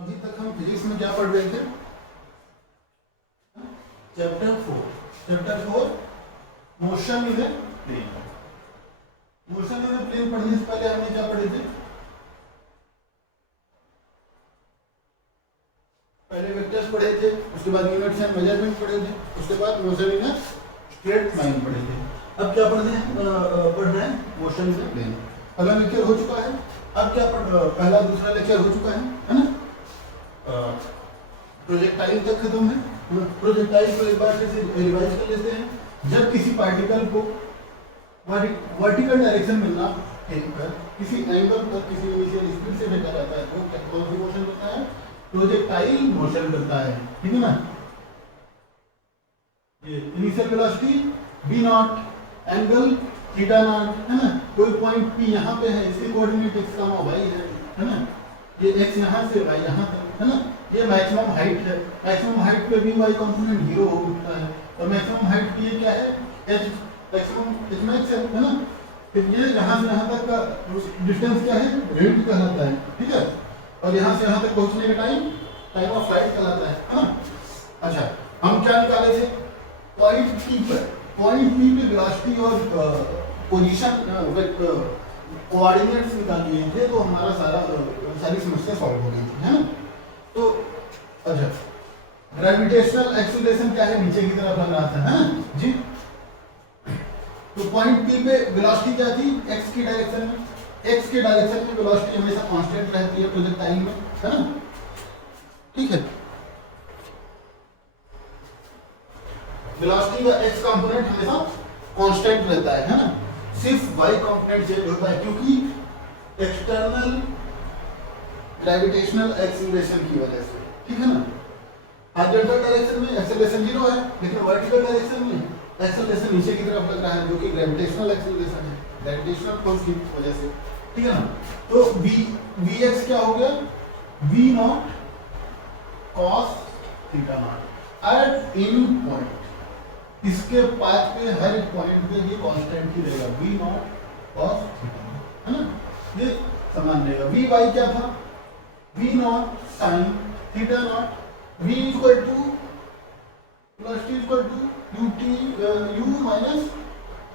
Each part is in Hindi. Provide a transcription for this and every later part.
अभी तक हम फिजिक्स में क्या पढ़ रहे थे? Chapter 4 motion in a plane. Motion in a plane पढ़ने से पहले हमने क्या पढ़े थे? पहले वेक्टर्स पढ़े थे, उसके बाद यूनिट्स एंड मेजरमेंट पढ़े थे, उसके बाद motion in a straight line पढ़े थे। अब क्या पढ़ रहे हैं? Motion in a plane. अगला लेक्चर हो चुका है। अब क्या पहला दूसरा लेक्चर हो चुका है ना? प्रोजेक्टाइल तक खत्म है। प्रोजेक्टाइल को एक बार फिर से रिवाइज कर लेते हैं। जब किसी पार्टिकल को वर्टिकल डायरेक्शन में ना फेंककर किसी एंगल पर किसी इनिशियल स्पीड से फेंका जाता है तो क्या कौन सी मोशन करता है? प्रोजेक्टाइल मोशन करता है, ठीक है ना? ये initial velocity v not, angle theta naught, है ना? कोई पॉइंट p यहाँ पे है, इसके कोऑर्डिनेट x, y है ना? ये x यहाँ से y यहाँ तक, है ना? ये मैक्सिमम हाइट है। मैक्सिमम हाइट पे भी y कंपोनेंट 0 हो उठता है और मैक्सिमम हाइट पे ये क्या है? h मैक्सिमम h मैक्स है ना? फिर ये यहाँ से यहाँ तक का डिस्टेंस क्या है? रेंज कहलाता है, ठीक है? और यहाँ से यहाँ तक पहुँचने का टाइम ऑफ फ्लाइट कहलाता है ना? अच्छा, हम क्या निकाले थे? पॉइंट p पे वेलोसिटी और पोजीशन कोऑर्डिनेट्स निकाल लिए थे तो हमारा सारी समस्या सॉल्व हो गई थी, है ना? तो अच्छा, ग्रेविटेशनल एक्सीलरेशन क्या है? नीचे की तरफ लग रहा था, है ना जी? तो पॉइंट P पे वेलोसिटी क्या थी? x की डायरेक्शन में। x के डायरेक्शन में वेलोसिटी हमेशा कांस्टेंट रहती है प्रोजेक्टाइल में, है ना? ठीक है, वेलोसिटी का x कंपोनेंट हमेशा कांस्टेंट रहता है ना? सिर्फ y कंपोनेंट चेंज होता है क्योंकि एक्सटर्नल ग्रेविटेशनल एक्सीलरेशन की वजह से, ठीक है ना? हॉरिजॉन्टल डायरेक्शन में एक्सीलरेशन 0 है, लेकिन वर्टिकल डायरेक्शन में एक्सीलरेशन नीचे की तरफ लग रहा है जो कि ग्रेविटेशनल एक्सीलरेशन है, ग्रेविटेशनल फोर्स की वजह से, ठीक है ना? तो vx क्या हो गया? v naught cos theta not at any point. इसके पाथ पे हर एक पॉइंट पे ये कांस्टेंट ही रहेगा, v naught cos theta naught, है ना? ये समान रहेगा। vy क्या था? v naught sin theta naught. v equal to velocity equal to u minus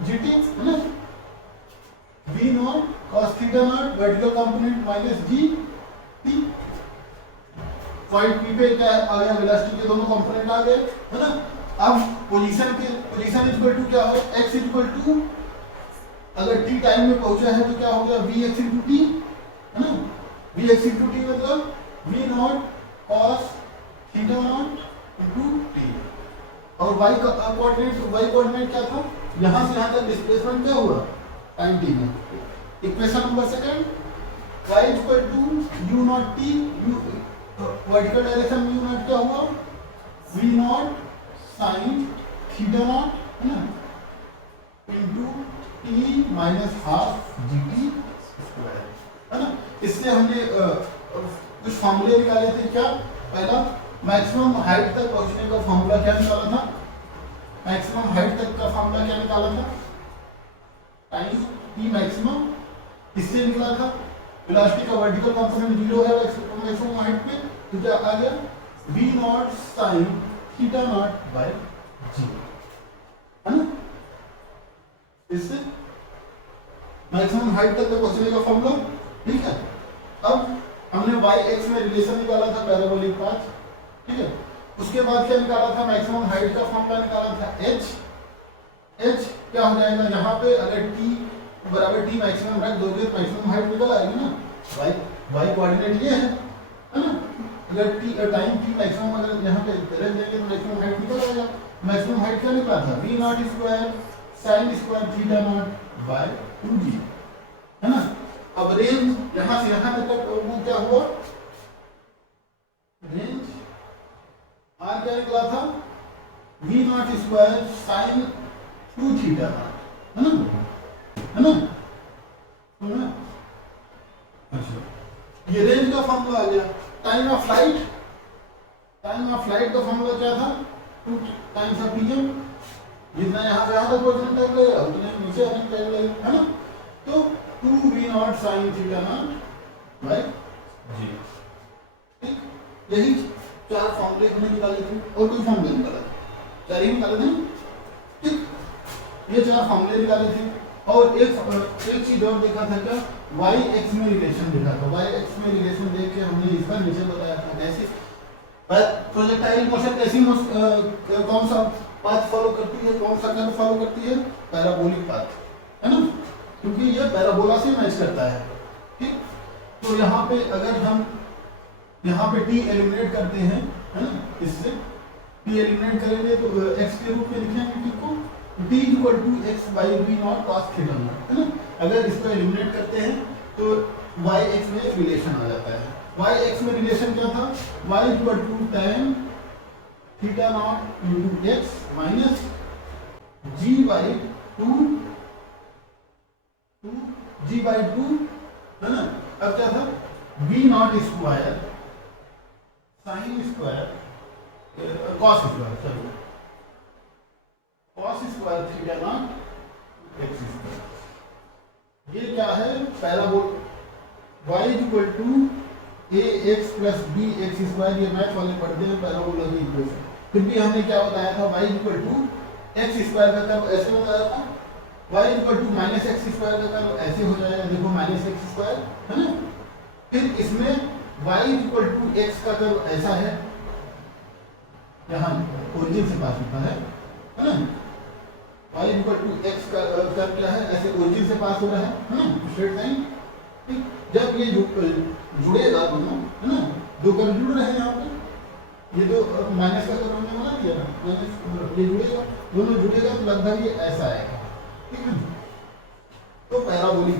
gt, है ना? v naught cos theta naught vertical component minus gt। Point p पे क्या आ गया? वेलोसिटी के दोनों कंपोनेंट आ गए, है ना? अब पोजीशन इक्वल टू क्या हो? x इक्वल टू, अगर t टाइम में पहुंचा है तो क्या हो गया? vx इंटू t, है ना? vx इंटू t मतलब v naught cos theta naught into t। और y कोऑर्डिनेट क्या था? यहाँ से यहाँ तक डिस्प्लेसमेंट क्या हुआ? टाइम t में। Equation number second, y equal to u naught t, vertical direction में u नॉट क्या हुआ? v naught sin theta naught, है ना? Into t minus half gt square, है ना? इससे हमने कुछ फॉर्मूले निकाले थे। क्या? पहला, मैक्सिमम हाइट तक पहुंचने का फॉर्मूला क्या निकाला था? मैक्सिमम हाइट तक का फॉर्मूला क्या निकाला था? टाइम t मैक्सिमम, इससे निकला था। वेलोसिटी का वर्टिकल कंपोनेंट 0 है मैक्सिमम हाइट पे, तो क्या आ गया? v naught sin theta naught by g, है ना? इससे मैक्सिमम हाइट तक पहुंचने का फॉर्मूला, ठीक है? अब हमने y x में रिलेशन निकाला था पैराबोलिक पाथ, ठीक है? उसके बाद क्या निकाला था? मैक्सिमम हाइट का फॉर्मूला निकाला था h क्या हो जाएगा? यहाँ पे अगर t बराबर t मैक्सिमम रख दोगे तो मैक्सिमम हाइट निकल आएगी ना? y कोऑर्डिनेट ये है ना? अगर t टाइम t मैक्सिमम अगर यहाँ पे रख देंगे तो मैक्सिमम हाइट निकल आएगा। मैक्सिमम हाइट क्या निकला था? v naught square sin square theta naught by 2g, है ना? अब रेंज यहाँ से यहाँ तक वो क्या हुआ? रेंज r क्या निकला था? v naught square sin 2 theta naught, है ना? अच्छा, ये रेंज का फॉर्मूला आ गया। टाइम ऑफ फ्लाइट का फॉर्मूला क्या था? 2 टाइम्स ऑफ pm। जितना यहाँ से यहाँ तक पहुंचने टाइम लगेगा उतने नीचे आने टाइम लगेगा, है ना? तो 2v naught sin theta naught by g, ठीक? यही 4 फॉर्मूले हमने निकाले थे और कोई फॉर्मूला निकाला था, 4 ही निकाले थे। ठीक, ये 4 फॉर्मूले निकाले थे और एक चीज और देखा था क्या, वाई एक्स में रिलेशन देखा था। वाई एक्स में रिलेशन देख के हमने इसका नीचे बताया था कैसे प्रोजेक्टाइल मोशन कैसी कौन सा पाथ फॉलो करती है, कौन सा कर्व फॉलो करती है, पैराबोलिक पाथ, है ना, क्योंकि ये पैराबोला से मैच करता है। ठीक, तो यहाँ पे अगर हम यहाँ पे t एलिमिनेट करते हैं, है ना, इससे t एलिमिनेट करेंगे तो x के रूप में लिखेंगे t को, t equal to x by v naught cos theta naught, है ना। अगर इसको एलिमिनेट करते हैं तो y x में रिलेशन आ जाता है। y x में रिलेशन क्या था, y equal to tan theta naught into x minus g by 2 है ना। अब क्या था, v naught square sine square cos square, sorry cos square theta naught x square. ये क्या है, parabola y equal to ax plus bx square. ये मैथ वाले पढ़ते हैं पैराबोला की इक्वेशन। फिर भी हमने क्या बताया था, y equal to x square का कर्व ऐसे बताया था, y equal to minus x square का कर्व ऐसे हो जाएगा, देखो माइनस एक्स स्क्वायर, है ना। फिर इसमें y इक्वल टू एक्स का कर्व ऐसा है, यहाँ ओरिजिन से पास होता है ना। y इक्वल टू एक्स का कर्व क्या है, ऐसे ओरिजिन से पास हो रहा है ना, स्ट्रेट लाइन। ठीक, जब ये जुड़ेगा दोनों, है ना, दो कर्व जुड़ रहे हैं यहाँ पे, ये दो माइनस का कर्व हमने बना दिया ना, माइनस ये जुड़ेगा, दोनों जुड़ेगा तो लगभग ये ऐसा आएगा। ठीक है, तो पैराबोलिक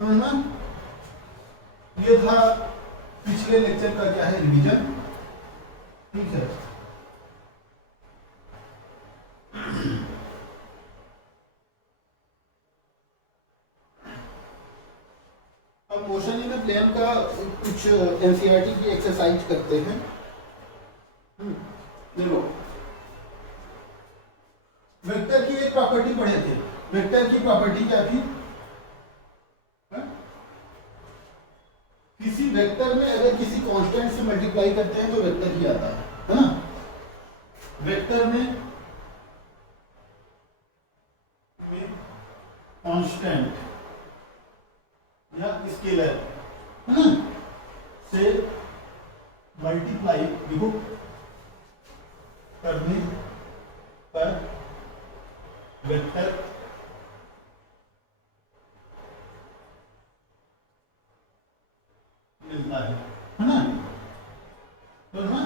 समझना। ये था पिछले लेक्चर का क्या है, रिवीजन। ठीक है, अब मोशन इन प्लेन का कुछ एनसीईआरटी की एक्सरसाइज करते हैं। देखो, वेक्टर की एक प्रॉपर्टी पढ़े थे, वेक्टर की प्रॉपर्टी क्या थी, किसी वेक्टर में अगर किसी कांस्टेंट से मल्टीप्लाई करते हैं तो वेक्टर ही आता है ना। वेक्टर में कांस्टेंट या स्केलर, है ना, से मल्टीप्लाई देखो करने पर वेक्टर मिलता है ना। तो ना,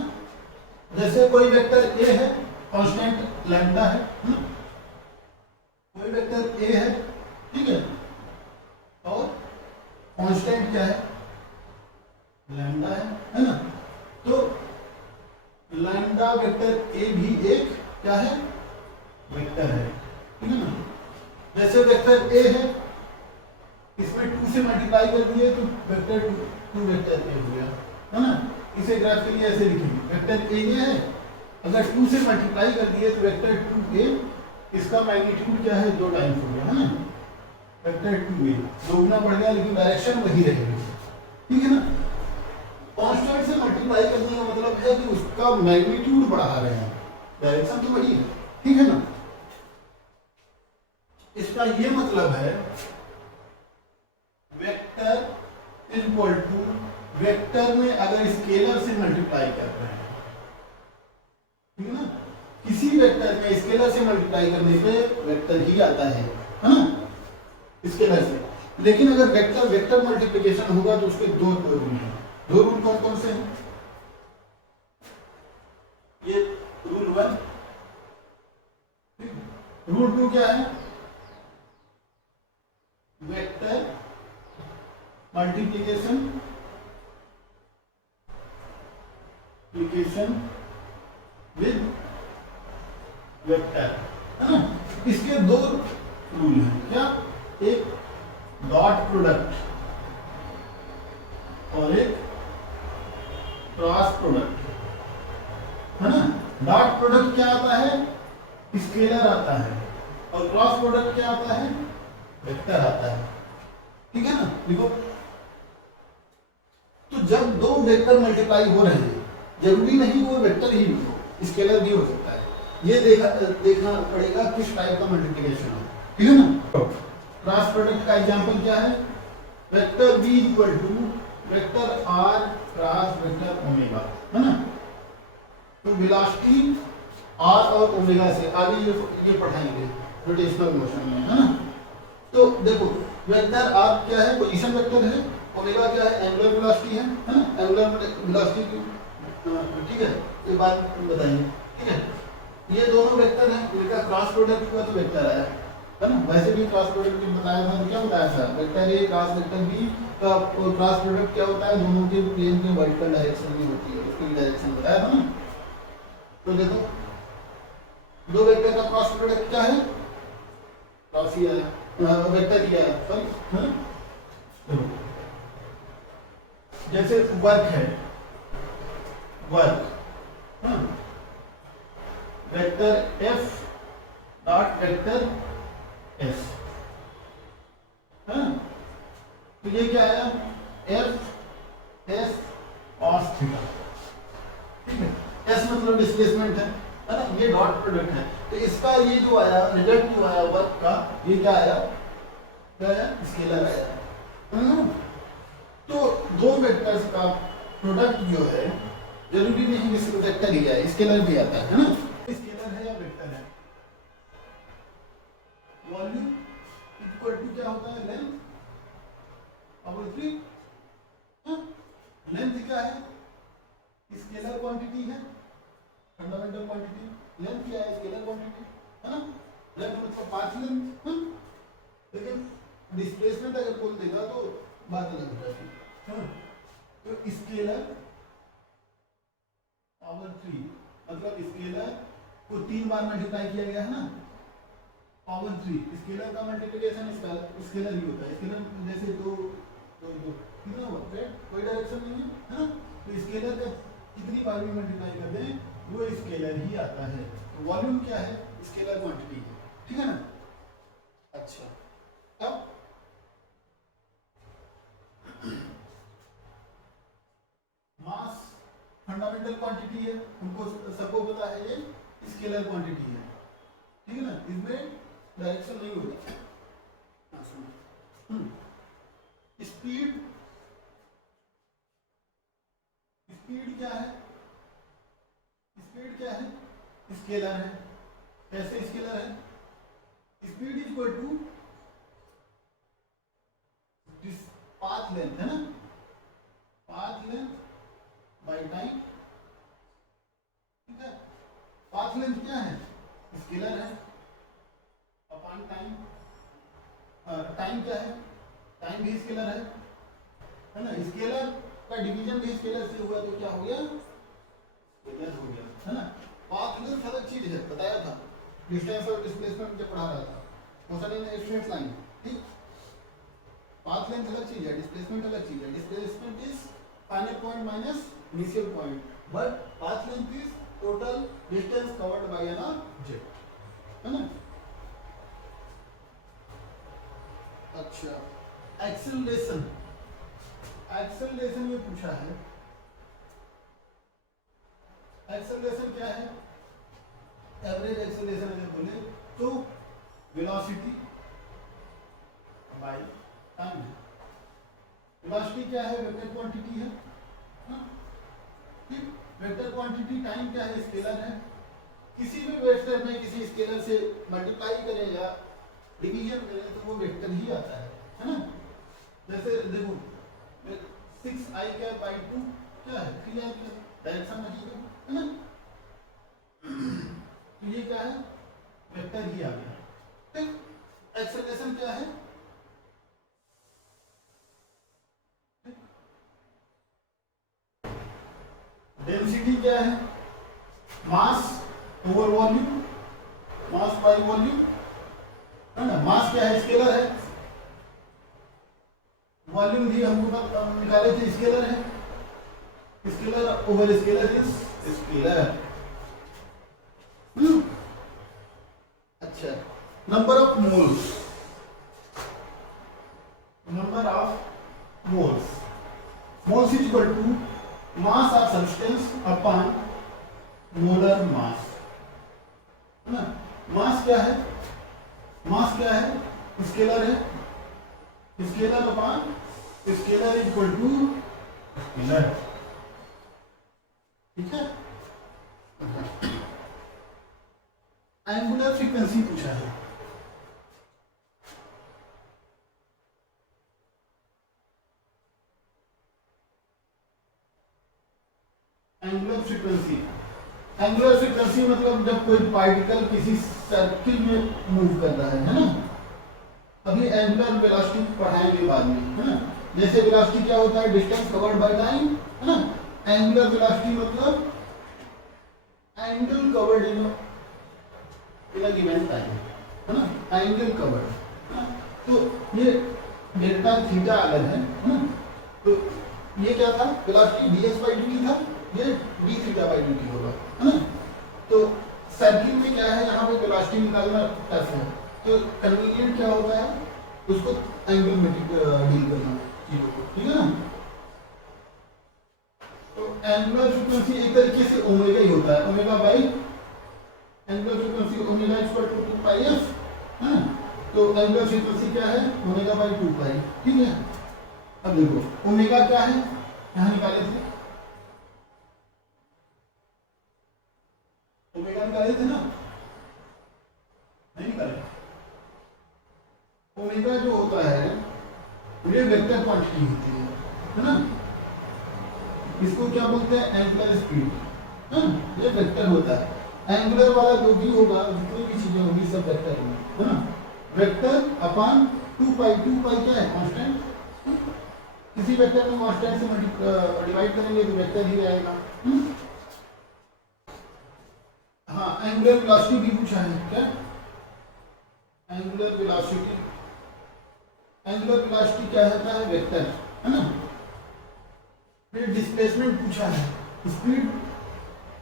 जैसे कोई वेक्टर ए है, कांस्टेंट लैम्डा है ना? कोई वेक्टर ए है, ठीक है, और कांस्टेंट क्या है, लैम्डा है ना। तो लैम्डा वेक्टर ए भी एक क्या है, वेक्टर है, ठीक है ना। जैसे वेक्टर ए है, इसमें 2 से मल्टीप्लाई कर दिए तो वेक्टर 2 वेक्टर ए हो गया, है ना। इसे ग्राफ के लिए ऐसे लिखेंगे, वेक्टर ए ये है, अगर 2 से मल्टीप्लाई कर दिए तो वेक्टर 2a, इसका मैग्नीट्यूड क्या है, 2 टाइम्स हो गया, है ना। वेक्टर 2a 2 गुना बढ़ गया लेकिन डायरेक्शन वही रहेगी, ठीक है ना। कांस्टेंट से मल्टीप्लाई करने का मतलब है कि उसका मैग्नीट्यूड बढ़ा रहे हैं, डायरेक्शन तो वही है, ठीक है ना। इसका ये मतलब है वेक्टर इक्वल टू, वेक्टर में अगर स्केलर से मल्टीप्लाई कर रहे हैं, ठीक है ना, किसी वेक्टर में स्केलर से मल्टीप्लाई करने पे वेक्टर ही आता है ना, स्केलर से। लेकिन अगर वेक्टर वेक्टर मल्टीप्लिकेशन होगा तो उसके दो रूल हैं। दो रूल कौन कौन से हैं, ये रूल 1, रूल 2 क्या है, वेक्टर मल्टीप्लिकेशन विद वेक्टर, है ना। इसके दो रूल हैं, क्या, एक डॉट प्रोडक्ट और एक क्रॉस प्रोडक्ट, है ना। डॉट प्रोडक्ट क्या आता है, स्केलर आता है, और क्रॉस प्रोडक्ट क्या आता है, वेक्टर आता है, ठीक है ना। देखो, तो जब दो वेक्टर मल्टीप्लाई हो रहे हैं, जरूरी नहीं वो वेक्टर ही हो, स्केलर भी हो सकता है। ये देखना पड़ेगा किस टाइप का मल्टीप्लिकेशन है, ठीक है ना। क्रॉस प्रोडक्ट का एग्जांपल क्या है, vector b equal to vector r cross vector omega, है ना। तो वेलोसिटी r और ओमेगा से आगे ये पढ़ाएंगे रोटेशनल मोशन में, है ना। तो देखो वेक्टर r क्या है, पोजीशन वेक्टर है, ओमेगा क्या है, एंगुलर वेलोसिटी है ना, एंगुलर वेलोसिटी की, ठीक है, ये बात बताइए, ठीक है। ये दोनों वेक्टर हैं, इनका क्रॉस प्रोडक्ट हुआ तो वेक्टर आया, है ना। वैसे भी क्रॉस प्रोडक्ट बताया था, तो क्या बताया था, vector A cross vector B का क्रॉस प्रोडक्ट क्या होता है, दोनों के प्लेन के वर्टिकल डायरेक्शन में होती है, उसकी डायरेक्शन बताया था ना। तो देखो दो वेक्टर का क्रॉस प्रोडक्ट क्या है, क्रॉस ही आया, वेक्टर ही आया, सॉरी। जैसे वर्क है, work vector F dot vector S, तो ये क्या आया, एफ एस कॉस थीटा, ठीक है। एस मतलब डिस्प्लेसमेंट है ना, ये डॉट प्रोडक्ट है, तो इसका ये जो आया रिजल्ट जो आया वर्क का, ये क्या आया, क्या आया, स्केलर आया। तो दो वेक्टर्स का प्रोडक्ट जो है जरूरी नहीं कि सिर्फ वेक्टर ही आए, स्केलर भी आता है ना। स्केलर है या वेक्टर है, वॉल्यूम इक्वल टू क्या होता है, लेंथ अपॉन 3, लेंथ क्या है, स्केलर क्वांटिटी है, फंडामेंटल क्वांटिटी, लेंथ क्या है, स्केलर क्वांटिटी, है ना। लेंथ मतलब पाथ लेंथ, लेकिन डिस्प्लेसमेंट अगर बोल देगा तो बात अलग हो जाती, तो स्केलर पावर 3 मतलब स्केलर को 3 बार मल्टीप्लाई किया गया है ना, पावर 3, स्केलर का मल्टीप्लिकेशन स्केलर ही होता है, स्केलर जैसे दो कितना होता है, कोई डायरेक्शन नहीं है ना, तो स्केलर का कितनी बार भी मल्टीप्लाई कर दें वो स्केलर ही आता है। तो वॉल्यूम क्या है, स्केलर क्वांटिटी है, ठीक है ना। अच्छा, अब मास फंडामेंटल क्वांटिटी है, हमको सबको पता है ये स्केलर क्वांटिटी है, ठीक है ना, इसमें डायरेक्शन नहीं होता। स्पीड, स्पीड क्या है, स्पीड क्या है, स्केलर है, कैसे स्केलर है, speed equal to path length, है ना, पाथ लेंथ बाय टाइम, ठीक है। पाथ लेंथ क्या है, स्केलर है, अपॉन टाइम, टाइम क्या है, टाइम भी स्केलर है ना। स्केलर का डिवीजन भी स्केलर से हुआ तो क्या हो गया, स्केलर हो गया, है ना। पाथ लेंथ अलग चीज है, बताया था डिस्टेंस और डिस्प्लेसमेंट जब पढ़ा रहा था, मोशन इन स्ट्रेट लाइन, ठीक। पाथ लेंथ अलग चीज है, डिस्प्लेसमेंट अलग चीज है, displacement is final point minus initial point, but path length is total distance covered by an object, है ना। अच्छा, एक्सेलरेशन, एक्सेलरेशन में पूछा है, एक्सेलरेशन क्या है, एवरेज एक्सेलरेशन अगर बोले तो वेलोसिटी बाय टाइम, वेलोसिटी क्या है, वेक्टर क्वांटिटी है, ठीक। वेक्टर क्वांटिटी, टाइम क्या है, स्केलर है। किसी भी वेक्टर में किसी स्केलर से मल्टीप्लाई करें या डिवीजन करें तो वो वेक्टर ही आता है ना। जैसे देखो 6i कैप बाई 2 क्या है, 3i कैप, डायरेक्शन नहीं है ना, तो ये क्या है, वेक्टर ही आ गया, ठीक। एक्सेलरेशन क्या है, डेंसिटी क्या है, मास over volume, mass by volume, है ना। मास क्या है, स्केलर है, वॉल्यूम भी हमको निकाले थे, स्केलर है, scalar over scalar is scalar. अच्छा, number of moles, number of moles, moles is equal to mass of substance upon molar mass, है ना। मास क्या है, मास क्या है, स्केलर है, scalar upon scalar is equal to scalar, ठीक है। एंगुलर फ्रीक्वेंसी पूछा है, एंगुलर फ्रीक्वेंसी, एंगुलर फ्रीक्वेंसी मतलब जब कोई पार्टिकल किसी सर्किल में मूव कर रहा है ना। अभी एंगुलर वेलोसिटी पढ़ाएंगे बाद में, है ना। जैसे वेलोसिटी क्या होता है, डिस्टेंस कवर्ड बाय टाइम, है ना। एंगुलर वेलोसिटी मतलब angle covered in a given time, है ना, एंगल कवर्ड, है ना। तो ये डेल्टा थीटा अलग है ना। तो ये क्या था, वेलोसिटी ds/dt था, ये d थीटा बाई dt होगा, है ना। तो सर्किल में क्या है, यहाँ पे वेलोसिटी निकालना टफ है, तो कन्वीनियंट क्या होता है, उसको एंगल में डील करना चीजों को, ठीक है ना। तो एंगुलर फ्रीक्वेंसी एक तरीके से ओमेगा ही होता है, omega by angular frequency omega is equal to 2 pi f, है ना। तो एंगुलर फ्रीक्वेंसी क्या है, ओमेगा बाई 2 पाई, ठीक है। अब देखो ओमेगा क्या है, यहाँ निकाले थे, ओमेगा निकाले थे ना, नहीं निकाले। ओमेगा जो होता है ये वेक्टर क्वांटिटी होती है ना। इसको क्या बोलते हैं, एंगुलर स्पीड, है ना, ये वेक्टर होता है। एंगुलर वाला जो भी होगा, जितनी भी चीजें होंगी सब वेक्टर होंगी, है ना। वेक्टर अपॉन 2 पाई, 2 पाई क्या है, कांस्टेंट। किसी वेक्टर में कांस्टेंट से डिवाइड करेंगे तो वेक्टर ही रहेगा। हाँ, एंगुलर वेलोसिटी भी पूछा है क्या, एंगुलर वेलोसिटी, एंगुलर वेलोसिटी क्या होता है, वेक्टर, है ना। फिर डिस्प्लेसमेंट पूछा है, स्पीड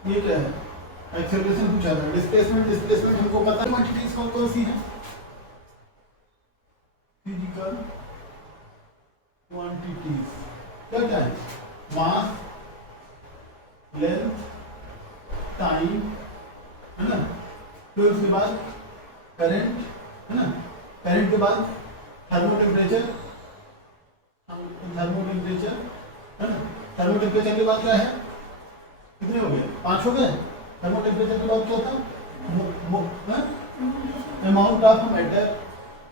ये क्या है, एक्सेलरेशन पूछा है, डिस्प्लेसमेंट, डिस्प्लेसमेंट हमको पता है क्वांटिटीज कौन कौन सी है, फिजिकल क्वांटिटीज क्या क्या है, मास, लेंथ, टाइम, है ना। फिर उसके बाद करंट, है ना, करंट के बाद थर्मो टेम्परेचर, थर्मो टेम्परेचर, है ना। थर्मो टेम्परेचर के बाद क्या है, कितने हो गए, 5 हो गए। थर्मो टेम्परेचर के बाद क्या था, amount of matter,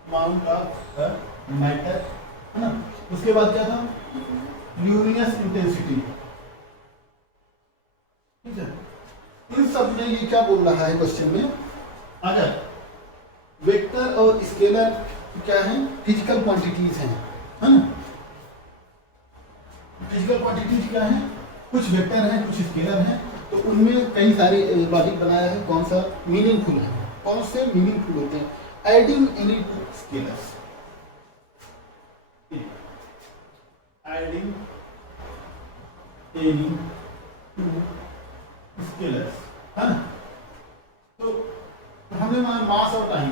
amount of matter, है ना। उसके बाद क्या था, ल्यूमिनस इंटेंसिटी, ठीक है। इन सब में ये क्या बोल रहा है क्वेश्चन में, अगर वेक्टर और स्केलर क्या है, फिजिकल क्वांटिटीज हैं, है ना। फिजिकल क्वांटिटीज क्या है, कुछ वेक्टर हैं, कुछ स्केलर हैं, तो उनमें कई सारे लॉजिक बनाया है, कौन सा मीनिंगफुल है, कौन से मीनिंगफुल होते हैं, adding any two scalars, adding any two scalars, है ना। तो हमने मास और time,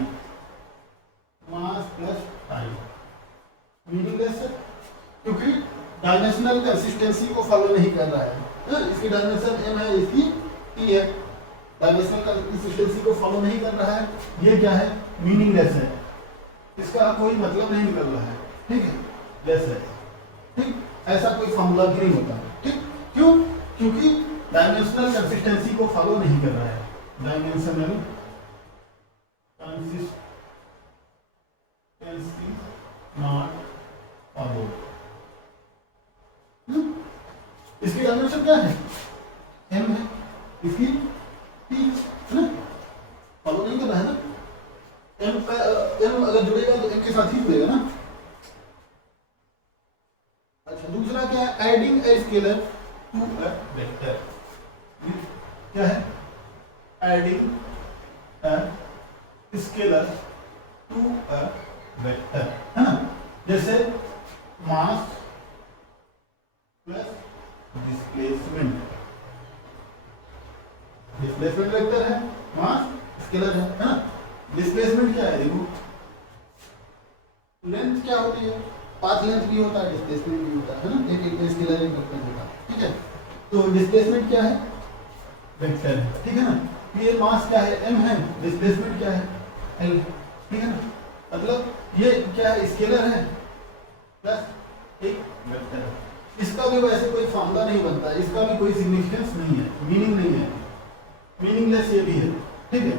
mass plus time meaningless है, क्योंकि डायमेंशनल कंसिस्टेंसी को फॉलो नहीं कर रहा है। इसकी डायमेंशन m है, इसकी t है, डायमेंशनल कंसिस्टेंसी को फॉलो नहीं कर रहा है, ये क्या है, मीनिंगलेस है, इसका कोई मतलब नहीं निकल रहा है, ठीक है, लेस है, ठीक। ऐसा कोई फॉर्मूला भी नहीं होता, ठीक। क्यों, क्योंकि डायमेंशनल कंसिस्टेंसी को फॉलो नहीं कर रहा है, डायमेंशनल कंसिस्टेंसी नॉट फॉलो। इसकी डायमेंशन क्या है, m है, इसकी t, है ना, फॉलो नहीं कर रहा है ना। m अगर जुड़ेगा तो m के साथ ही जुड़ेगा ना। अच्छा, दूसरा क्या है, adding a scalar to a vector, क्या है, adding a scalar to a vector, है ना। जैसे mass plus displacement, displacement vector है, मास स्केलर है ना। डिस्प्लेसमेंट क्या है, देखो लेंथ क्या होती है, पाथ लेंथ भी होता है, डिस्प्लेसमेंट भी होता है ना। एक स्केलर स्केलर इन परपेंडिकुलर, ठीक है। तो डिस्प्लेसमेंट क्या है, वेक्टर है, ठीक है ना। ये मास क्या है, m है, डिस्प्लेसमेंट क्या है, l, ठीक है ना। मतलब ये क्या है, स्केलर है प्लस एक वेक्टर है। इसका भी वैसे कोई फॉर्मूला नहीं बनता, इसका भी कोई सिग्निफिकेंस नहीं है, मीनिंग नहीं है, मीनिंगलेस ये भी है, ठीक है।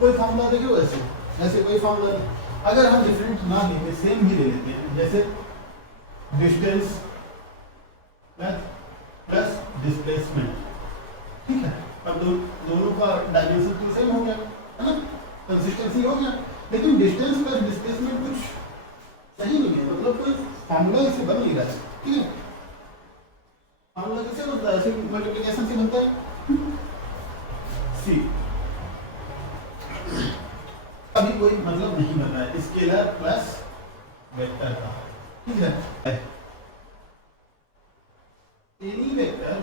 कोई फॉर्मूला देखिए वैसे ऐसे कोई फॉर्मूला नहीं। अगर हम डिफरेंट ना लेके सेम ही ले लेते हैं, जैसे डिस्टेंस प्लस डिस्प्लेसमेंट, ठीक है। अब दोनों का डायमेंशन तो सेम हो गया है ना, कंसिस्टेंसी हो गया। लेकिन डिस्टेंस प्लस डिस्प्लेसमेंट कुछ सही नहीं है, मतलब कोई फॉर्मूला इससे बन नहीं रहा है, ठीक है। फॉर्मूला कैसे बनता है, ऐसे मल्टीप्लिकेशन से बनता है, सी। अभी कोई मतलब नहीं बन रहा है स्केलर प्लस वेक्टर का, ठीक है। Any vector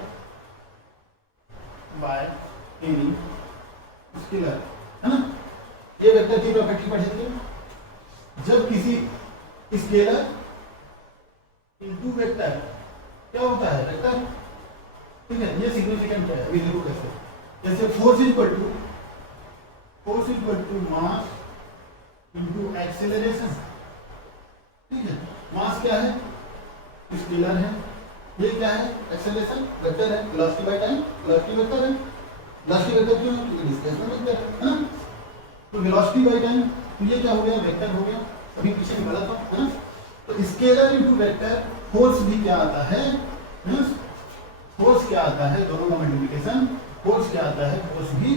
by any scalar, है ना। ये वेक्टर की प्रॉपर्टी पढ़े थे, जब किसी स्केलर इनटू वेक्टर क्या होता है, वेक्टर, ठीक है। ये सिग्निफिकेंट है, अभी देखो कैसे। जैसे force equal to mass into acceleration, ठीक है। मास क्या है, स्केलर है, ये क्या है, एक्सेलरेशन वेक्टर है, velocity by time, velocity vector है। वेलोसिटी वेक्टर क्यों है, क्योंकि डिस्प्लेसमेंट वेक्टर है ना। तो वेलोसिटी बाय टाइम, तो ये क्या हो गया, वेक्टर हो गया, अभी पीछे निकाला था, है ना। तो स्केलर इनटू वेक्टर, फोर्स भी क्या आता है, फोर्स क्या आता है, दोनों का मल्टीप्लिकेशन, फोर्स क्या आता है, फोर्स भी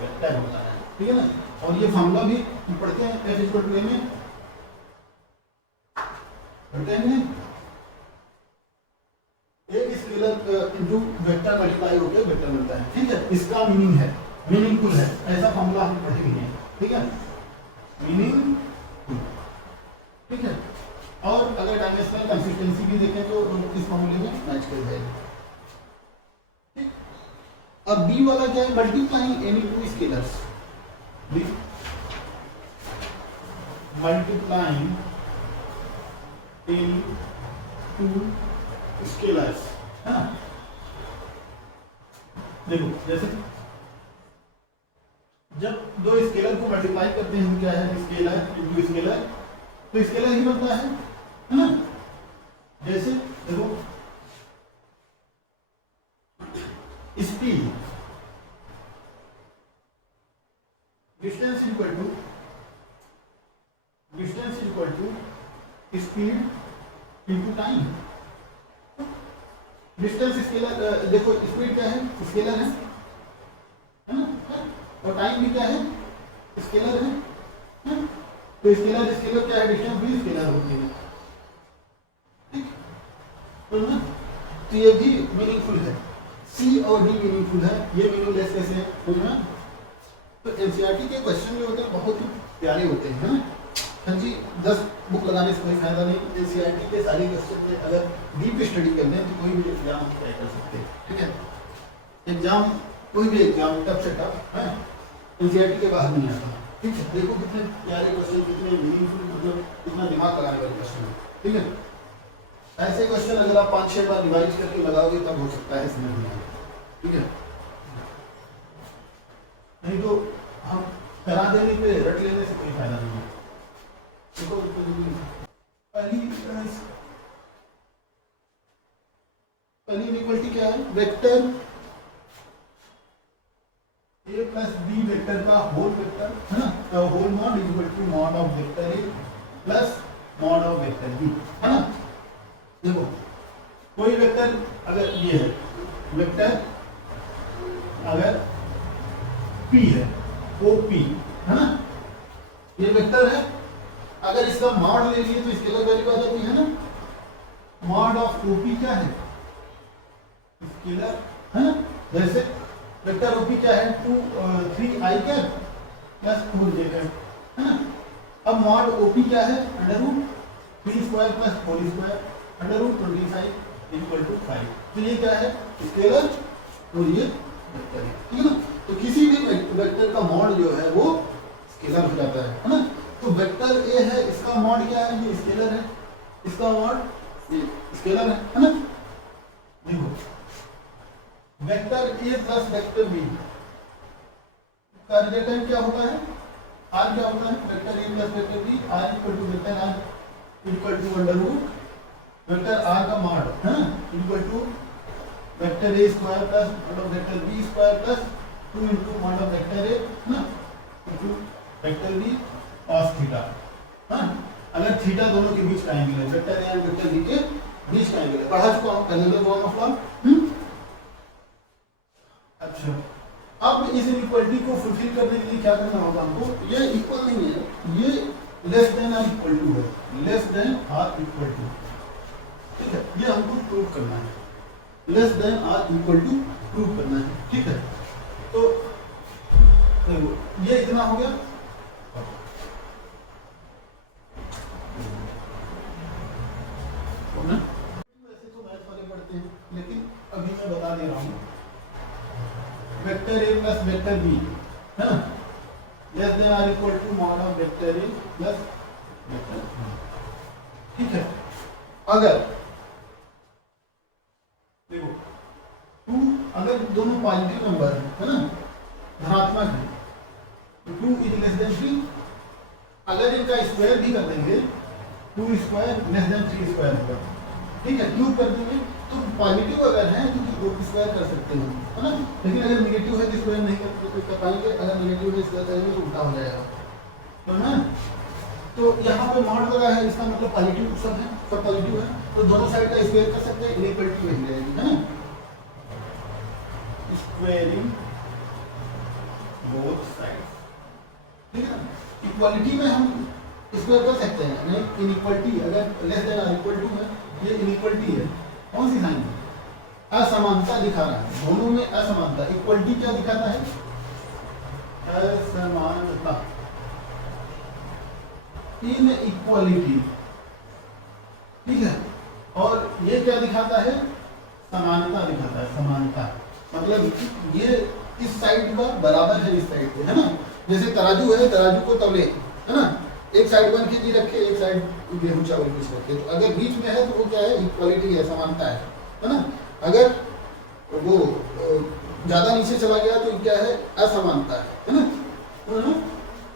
वेक्टर होता है, ठीक है ना। और ये फॉर्मूला भी पढ़ते हैं, F इक्वल टू m में पढ़ते हैं नहीं, एक स्केलर इनटू वेक्टर मल्टीप्लाई होकर वेक्टर मिलता है, ठीक है। इसका मीनिंग है, मीनिंगफुल है, ऐसा फॉर्मूला हम पढ़े भी हैं, ठीक है, मीनिंगफुल, ठीक है। और अगर डायमेंशनल कंसिस्टेंसी भी देखें तो इस फॉर्मूले में मैच कर जाएगी, ठीक। अब बी वाला क्या है, multiplying any two scalars, multiplying any two scalars, है ना। देखो जैसे जब दो स्केलर को मल्टीप्लाई करते हैं, क्या है, स्केलर इनटू स्केलर, तो स्केलर ही बनता है ना। जैसे देखो speed, distance equal to speed into time. Distance scalar, देखो स्पीड क्या है, स्केलर है ना, और टाइम भी क्या है, स्केलर है। तो स्केलर क्या है, डिस्टेंस भी स्केलर होती है, ठीक। तो ये भी मीनिंगफुल है, सी और डी मीनिंगफुल है, ये मीनिंगलेस कैसे है, समझना। तो एनसीईआरटी के क्वेश्चन जो होते हैं बहुत ही प्यारे होते हैं, है ना। हाँ जी, 10 बुक लगाने से कोई फायदा नहीं, एनसीईआरटी के सारे क्वेश्चन में अगर डीप स्टडी कर लें तो कोई भी एग्जाम तय कर सकते हैं, ठीक है। एग्जाम कोई भी एग्जाम टफ से टफ है, एनसीईआरटी के बाहर नहीं आता, ठीक है। देखो कितने प्यारे क्वेश्चन, कितने मीनिंगफुल, मतलब कितना दिमाग लगाने वाले क्वेश्चन है, ठीक है। ऐसे क्वेश्चन अगर आप 5-6 बार रिवाइज करके लगाओगे तब हो सकता है समझ में आए, ठीक है। नहीं तो हम करा देने पे रट लेने से कोई फायदा नहीं है। देखो पहली इनइक्वालिटी क्या है, vector a plus B vector का होल वेक्टर, है ना। तो whole mod is equal to mod of vector a plus mod of vector b, है ना। देखो कोई वेक्टर अगर ये है, वेक्टर अगर p है, OP, है ना, ये वेक्टर है। अगर इसका मॉड ले लिए तो स्केलर वैल्यू आ जाती है ना। मॉड ऑफ OP क्या है, स्केलर, है ना। जैसे वेक्टर OP क्या है, 3i cap plus 4j cap, है ना। अब मॉड OP क्या है, √3 square plus 4 square √25 equal to 5। तो ये क्या है, स्केलर और ये वेक्टर है, ठीक है ना। तो किसी भी वेक्टर का मॉड जो है वो स्केलर हो जाता है ना। तो वेक्टर A है, इसका मॉड क्या है, ये स्केलर है, इसका मॉड ये स्केलर है ना। देखो vector A plus vector B का रिजल्टेंट क्या होता है, आर क्या होता है, vector A plus vector B, R equal to vector R equal to under root vector R का मॉड है ना, equal to vector A square plus mod of vector B square plus 2 into mod of vector A है ना into vector B cos theta. हां अगर थीटा दोनों के बीच का एंगल है, vector A and vector B के बीच का एंगल है, पढ़ा चुका हूं पहले फॉर्म ऑफ लॉ। अच्छा अब इस इनइक्वालिटी को फुलफिल करने के लिए क्या करना होगा हमको, ये इक्वल नहीं है, ये less than or equal to है, less than or equal to, ठीक है, ये हमको प्रूव करना है, less than or equal to prove करना है, ठीक है। तो देखो ये इतना हो गया, वैसे तो मैथ वाले पढ़ते हैं लेकिन अभी मैं बता दे रहा हूँ, vector A plus vector B है ना, less than or equal to mod of vector A plus vector B, ठीक है। अगर देखो टू अगर दोनों पॉजिटिव नंबर है ना, धनात्मक है, तो 2 इज लेस देन 3, अगर इनका स्क्वायर भी कर देंगे 2 स्क्वायर लेस देन 3 स्क्वायर होगा, ठीक है, क्यूब कर देंगे तो पॉजिटिव अगर है तो 2 स्क्वायर कर सकते हैं है ना, लेकिन अगर नेगेटिव है तो स्क्वायर नहीं कर पाएंगे, अगर नेगेटिव है स्क्वायर करेंगे तो उल्टा हो जाएगा, तो ना। तो यहाँ पे मॉड लगा है, इसका मतलब पॉजिटिव सब है, सब पॉजिटिव है, तो दोनों साइड का स्क्वायर कर सकते हैं, इनइक्वालिटी बन जाएगी है ना, स्क्वायरिंग बोथ साइड्स, ठीक है। इक्वालिटी में हम स्क्वायर कर सकते हैं, नहीं इनइक्वालिटी अगर less than or equal to है, ये इनइक्वालिटी है, कौन सी साइन है, असमानता दिखा रहा है, दोनों में असमानता, इक्वलिटी क्या दिखाता है, असमानता, इनइक्वालिटी, ठीक है, और ये क्या दिखाता है, समानता दिखाता है, समानता मतलब ये इस साइड का बराबर है इस साइड के, है ना, जैसे तराजू है, तराजू को तौले है ना, एक साइड 1 kg रखे, एक साइड गेहूं चावल पीस रखे, तो अगर बीच में है तो वो क्या है, इक्वालिटी है, समानता है ना। अगर वो ज्यादा नीचे चला गया तो क्या है, असमानता है ना।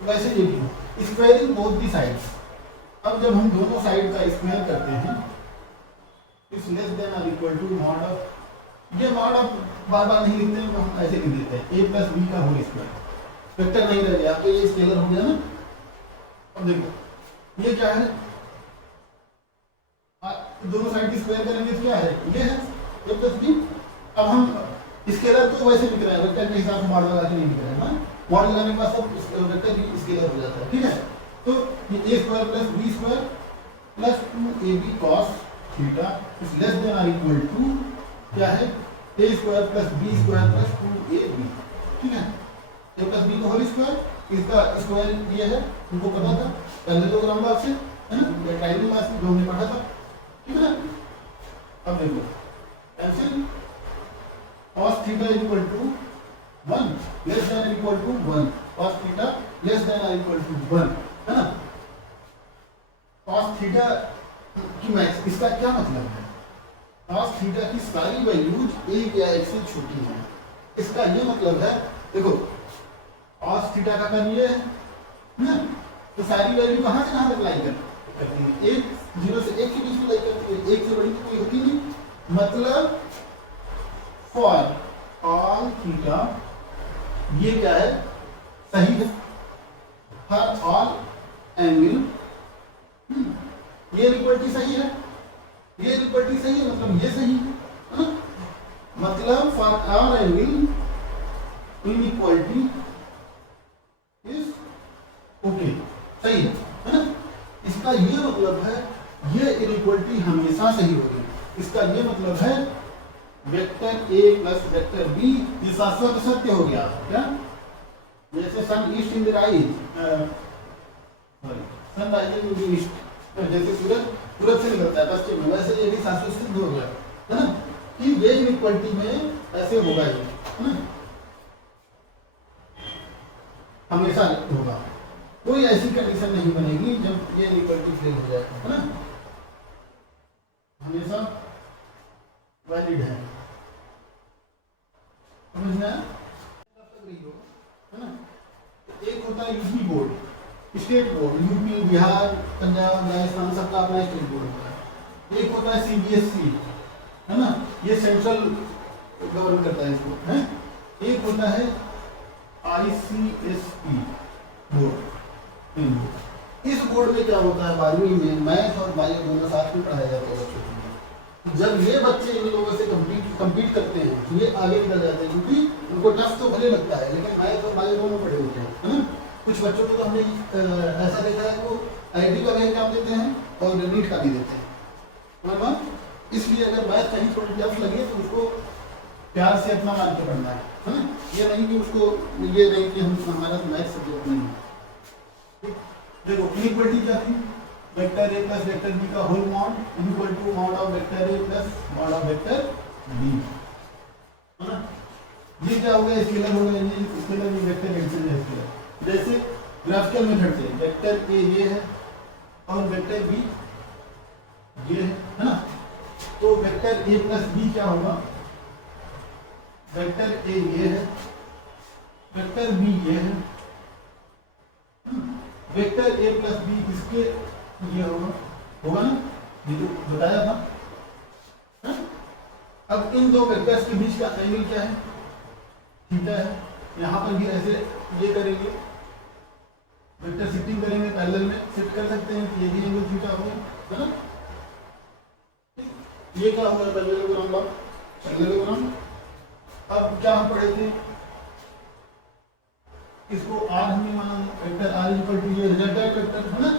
वैसे ये भी स्क्वायरिंग बोथ दी साइड्स, अब जब हम दोनों साइड का स्क्वायर करते हैं, इस less than or equal to mod of, ये मॉड ऑफ बार बार नहीं लिखते हैं तो हम ऐसे लिख देते हैं, a प्लस बी का होल स्क्वायर, वेक्टर नहीं रह गया तो ये स्केलर हो गया ना। अब देखो ये क्या है, दोनों साइड की स्क्वायर करेंगे तो क्या है, ये है a प्लस बी। अब हम स्केलर को वैसे लिख रहे हैं, वेक्टर के हिसाब से मॉडल लगा के नहीं लिख रहे हैं ना, मॉडल लगाने के बाद सब वेक्टर भी स्केलर हो जाता है, ठीक है। तो ये a square plus b square plus 2ab cos theta is less than or equal to क्या है, a square plus b square plus 2ab, ठीक है, a प्लस b का होल स्क्वायर, इसका स्क्वायर ये है, तुमको पता था पहले तो ग्राम बाग से है ना, ट्रायंगल क्लास में जो हमने पढ़ा था, ठीक है ना। अब देखो cancel, cos theta equal to 1 less than equal to 1, cos theta less than equal to 1 है ना। cos थीटा की मैक्स, इसका क्या मतलब है, cos थीटा की सारी वैल्यूज 1 या 1 से छोटी हैं, इसका ये मतलब है, देखो cos थीटा का मान ये है ना, तो सारी वैल्यू कहां से कहां तक लाई करती है, 1 0 से 1 के बीच में लाई करती है, 1 से बड़ी तो कोई होती नहीं, मतलब फॉर ऑल थीटा ये क्या है, सही है, फॉर ऑल एंगल ये इक्वलिटी सही है, ये इक्वलिटी सही है, मतलब ये सही है ना, मतलब for all angle inequality is okay, सही है ना। इसका ये मतलब है ये इनइक्वालिटी हमेशा सही होगी, इसका ये मतलब है vector A plus vector B ये शाश्वत सत्य हो गया, क्या जैसे sun east in the rise, sun rising in the east, जैसे सूरज पूरब से निकलता है पश्चिम में, वैसे ये भी शाश्वत सिद्ध हो गया है ना, कि ये इनइक्वालिटी में ऐसे होगा ही है ना, हमेशा होगा, कोई ऐसी कंडीशन नहीं बनेगी जब ये इनइक्वालिटी फेल हो जाए, है ना। हमेशा वैलिड है, समझ में आया? है ना? एक होता है UP board, state board, UP, Bihar, Punjab, Rajasthan, सबका अपना स्टेट बोर्ड होता है। एक होता है सीबीएसई, है ना, ये सेंट्रल गवर्न करता है इसको, है। एक होता है आईसीएसई बोर्ड। इस बोर्ड में क्या होता है, 12वीं में मैथ और बायो दोनों साथ में पढ़ाया जाता है बच्चों को। जब ये बच्चे इन लोगों से कम्पीट करते हैं तो ये आगे निकल जाते हैं, क्योंकि उनको टफ तो भले लगता है, लेकिन मैथ और बायो दोनों पढ़े होते हैं, है ना। कुछ बच्चों को तो हमने ऐसा देखा है वो आईआईटी का भी एग्जाम देते हैं और नीट का भी देते हैं, इसलिए अगर मैथ कहीं थोड़ी टफ लगे तो उसको प्यार से अपना मान के पढ़ना है ना। ये नहीं कि उसको ये नहीं कि हम हमारा मैथ सब्जेक्ट नहीं है। देखो इनइक्वालिटी क्या थी, vector A plus vector B का whole mod equal to mod of vector A plus mod of vector B, है ना। ये क्या हो गया, स्केलर हो गया, ये स्केलर में वेक्टर एडिशन है स्केलर। जैसे ग्राफिकल मेथड से वेक्टर ए ये है और वेक्टर बी ये है ना। तो वेक्टर ए प्लस बी क्या होगा, वेक्टर ए ये है, वेक्टर बी ये है, वेक्टर ए प्लस बी इसके ये होगा ना, ये जो बताया था, है? अब इन दो वेक्टर्स के बीच का एंगल क्या है, थीटा है। यहाँ पर भी ऐसे ये करेंगे, वेक्टर शिफ्टिंग करेंगे, पैरेलल में शिफ्ट कर सकते हैं कि ये भी एंगल थीटा होगा, है ना। ये क्या होगा, पैरेललोग्राम का पैरेललोग्राम। अब क्या हम पढ़े थे, इसको आर हमने माना, वेक्टर आर इक्वल टू ये रिजल्टेंट वेक्टर है ना।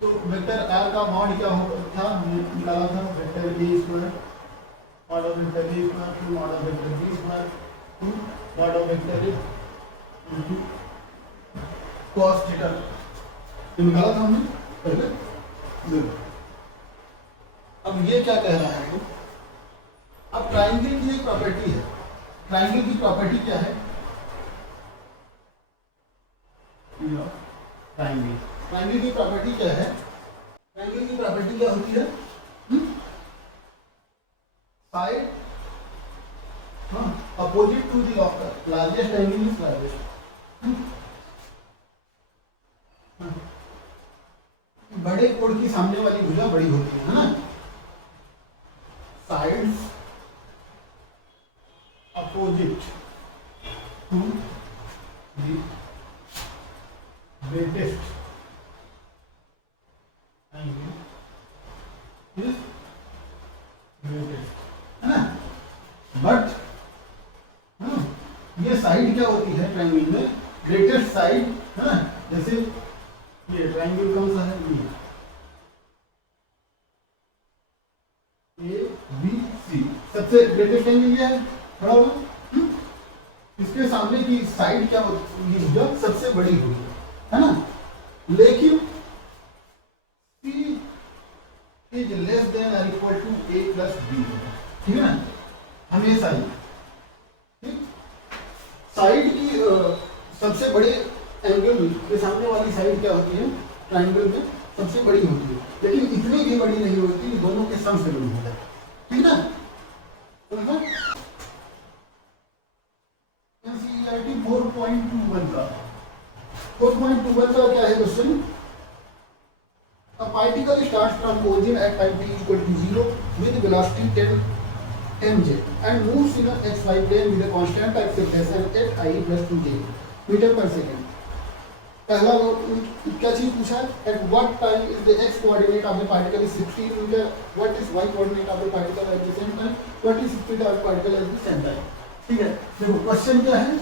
तो वेक्टर आर का मॉड क्या था, निकाला था, vector A square mod of vector A square to mod of vector B square to mod of vector A into cos theta, ये निकाला था हमने पहले। अब ये क्या कह रहा है, अब ट्राइंगल की एक प्रॉपर्टी है, ट्राइंगल की प्रॉपर्टी क्या है, ट्राइंगल, ट्राइंगल की प्रॉपर्टी क्या है, ट्राइंगल की प्रॉपर्टी क्या होती है, side opposite to the largest angle is largest. बड़े कोण की सामने वाली भुजा बड़ी होती है ना। Sides opposite to the greatest angle is greatest, है ना। बट ये साइड क्या होती है ट्रायंगल में, ग्रेटेस्ट साइड, है ना। जैसे ये ट्रायंगल कौन सा है, ए बी सी, सबसे ग्रेटेस्ट एंगल ये है, खड़ा हुआ। इसके सामने की साइड क्या होती है, जो सबसे बड़ी होगी, है ना। लेकिन C इज लेस देन और equal to A plus B, ठीक है ना, हमेशा ही। ठीक, साइड की सबसे बड़े एंगल के सामने वाली साइड क्या होती है ट्रायंगल में, सबसे बड़ी होती है, लेकिन इतनी भी बड़ी नहीं होती, दोनों के सम से बड़ी होता है, ठीक ना। NCERT 4.21 का 4.21 का क्या है question, A particle starts from origin at time t equal to 0 with velocity 10 mj and moves in a xy plane with a constant acceleration at I plus 2j metre पर सेकेंड। पहला क्या चीज पूछा है, at what time is the x coordinate of the particle is 16 meter, what is y coordinate of the particle at the same time, what is speed of the particle at the same time। ठीक है, देखो क्वेश्चन क्या है,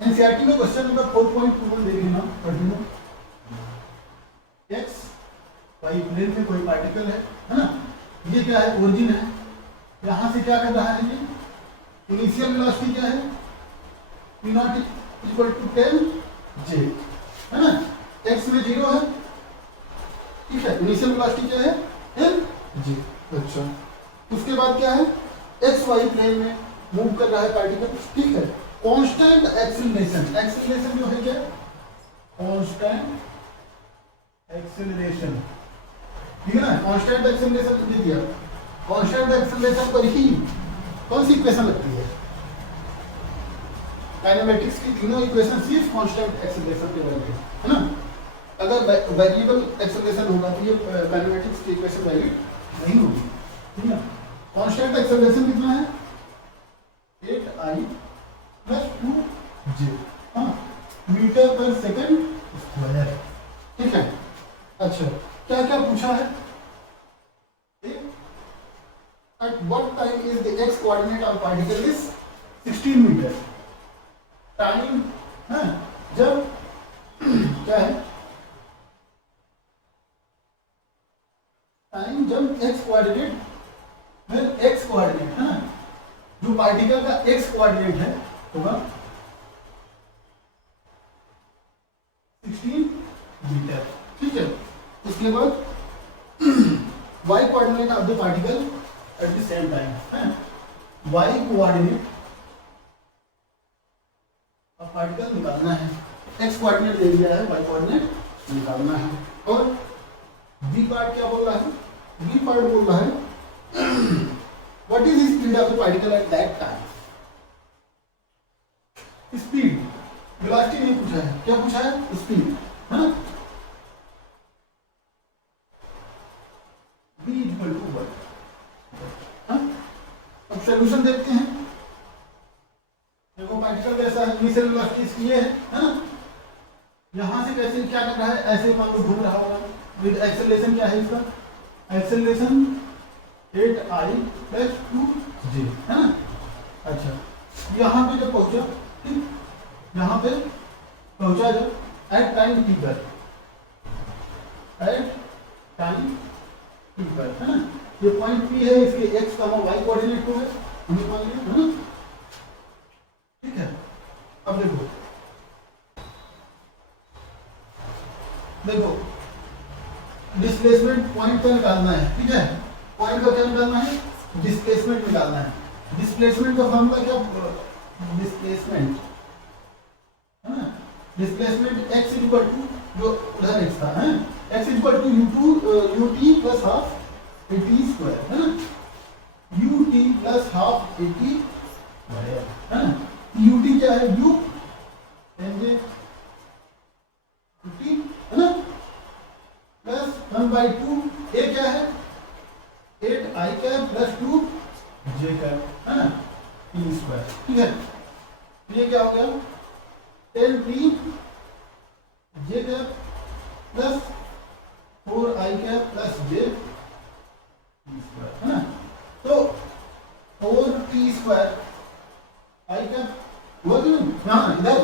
एनसीईआरटी में क्वेश्चन नंबर 4.21 देख लेना, पढ़ लो। x y प्लेन में कोई पार्टिकल है ना, ये क्या है, ओरिजिन है, यहां से क्या कर रहा है, ये इनिशियल वेलोसिटी क्या है, p naught equal to 10 j, है ना। x में 0 है, ठीक है, इनिशियल वेलोसिटी क्या है, m j। अच्छा, उसके बाद क्या है, x y प्लेन में मूव कर रहा है पार्टिकल, ठीक है। कांस्टेंट एक्सीलरेशन, एक्सीलरेशन जो है क्या, कांस्टेंट एक्सीलरेशन, ठीक है ना, कांस्टेंट एक्सीलरेशन दे दिया। कांस्टेंट एक्सेलरेशन पर ही कौन सी इक्वेशन लगती है? काइनेमेटिक्स की तीनों इक्वेशन सिर्फ कांस्टेंट एक्सेलरेशन पे वैलिड है ना। अगर वेरिएबल एक्सेलरेशन होगा तो ये काइनेमेटिक्स की इक्वेशन वैलिड नहीं होगी, ठीक है। कांस्टेंट एक्सेलरेशन कितना है? 8I + 2J मीटर पर सेकंड स्क्वायर, ठीक है। अच्छा, क्या क्या पूछा है? At what time is the x coordinate of particle is 16 metre. Time है जब क्या है? टाइम जब x कोऑर्डिनेट है ना, जो पार्टिकल का x कोऑर्डिनेट है होगा 16 मीटर, ठीक है। उसके बाद y coordinate of the particle at the same time है। y कोऑर्डिनेट अब पार्टिकल निकालना है, x कोऑर्डिनेट दे दिया है, y कोऑर्डिनेट निकालना है। और b पार्ट क्या बोल रहा है? b पार्ट बोल रहा है what is the speed of the particle at that time. Speed, velocity नहीं पूछा है, क्या पूछा है? स्पीड, है ना। b = 1। अब सॉल्यूशन देखते हैं। देखो पार्टिकल कैसा है, इनिशियल वेलोसिटी इसकी है ना। यहां से कैसे क्या कर रहा है? ऐसे मान लो घूम रहा होगा। विद एक्सेलरेशन क्या है इसका? एक्सेलरेशन 8I + 2J, है ना। अच्छा, यहाँ पे जब पहुंचा, ठीक, यहाँ पे पहुंचा जब एट टाइम t पर, एट टाइम t पर, है ना। ये पॉइंट P है, इसके x, y कोऑर्डिनेट को है हमने मान लिया, है ना, ठीक है। अब देखो डिस्प्लेसमेंट पॉइंट का निकालना है, ठीक है। पॉइंट का क्या निकालना है? डिस्प्लेसमेंट निकालना है। डिस्प्लेसमेंट का फॉर्मूला क्या? डिस्प्लेसमेंट, है ना। डिस्प्लेसमेंट x = जो उधर x था, है, x = ut + हाफ at², है ना। ut + हाफ at², है ना। ut क्या है? u mj ut, है ना, प्लस 1/2 a क्या है? 8I + 2J, है ना, t², ठीक है। ये क्या हो गया? 10t J + 4I + J, है ना। तो 4t² I क्या हुआ कि नहीं? हाँ, इधर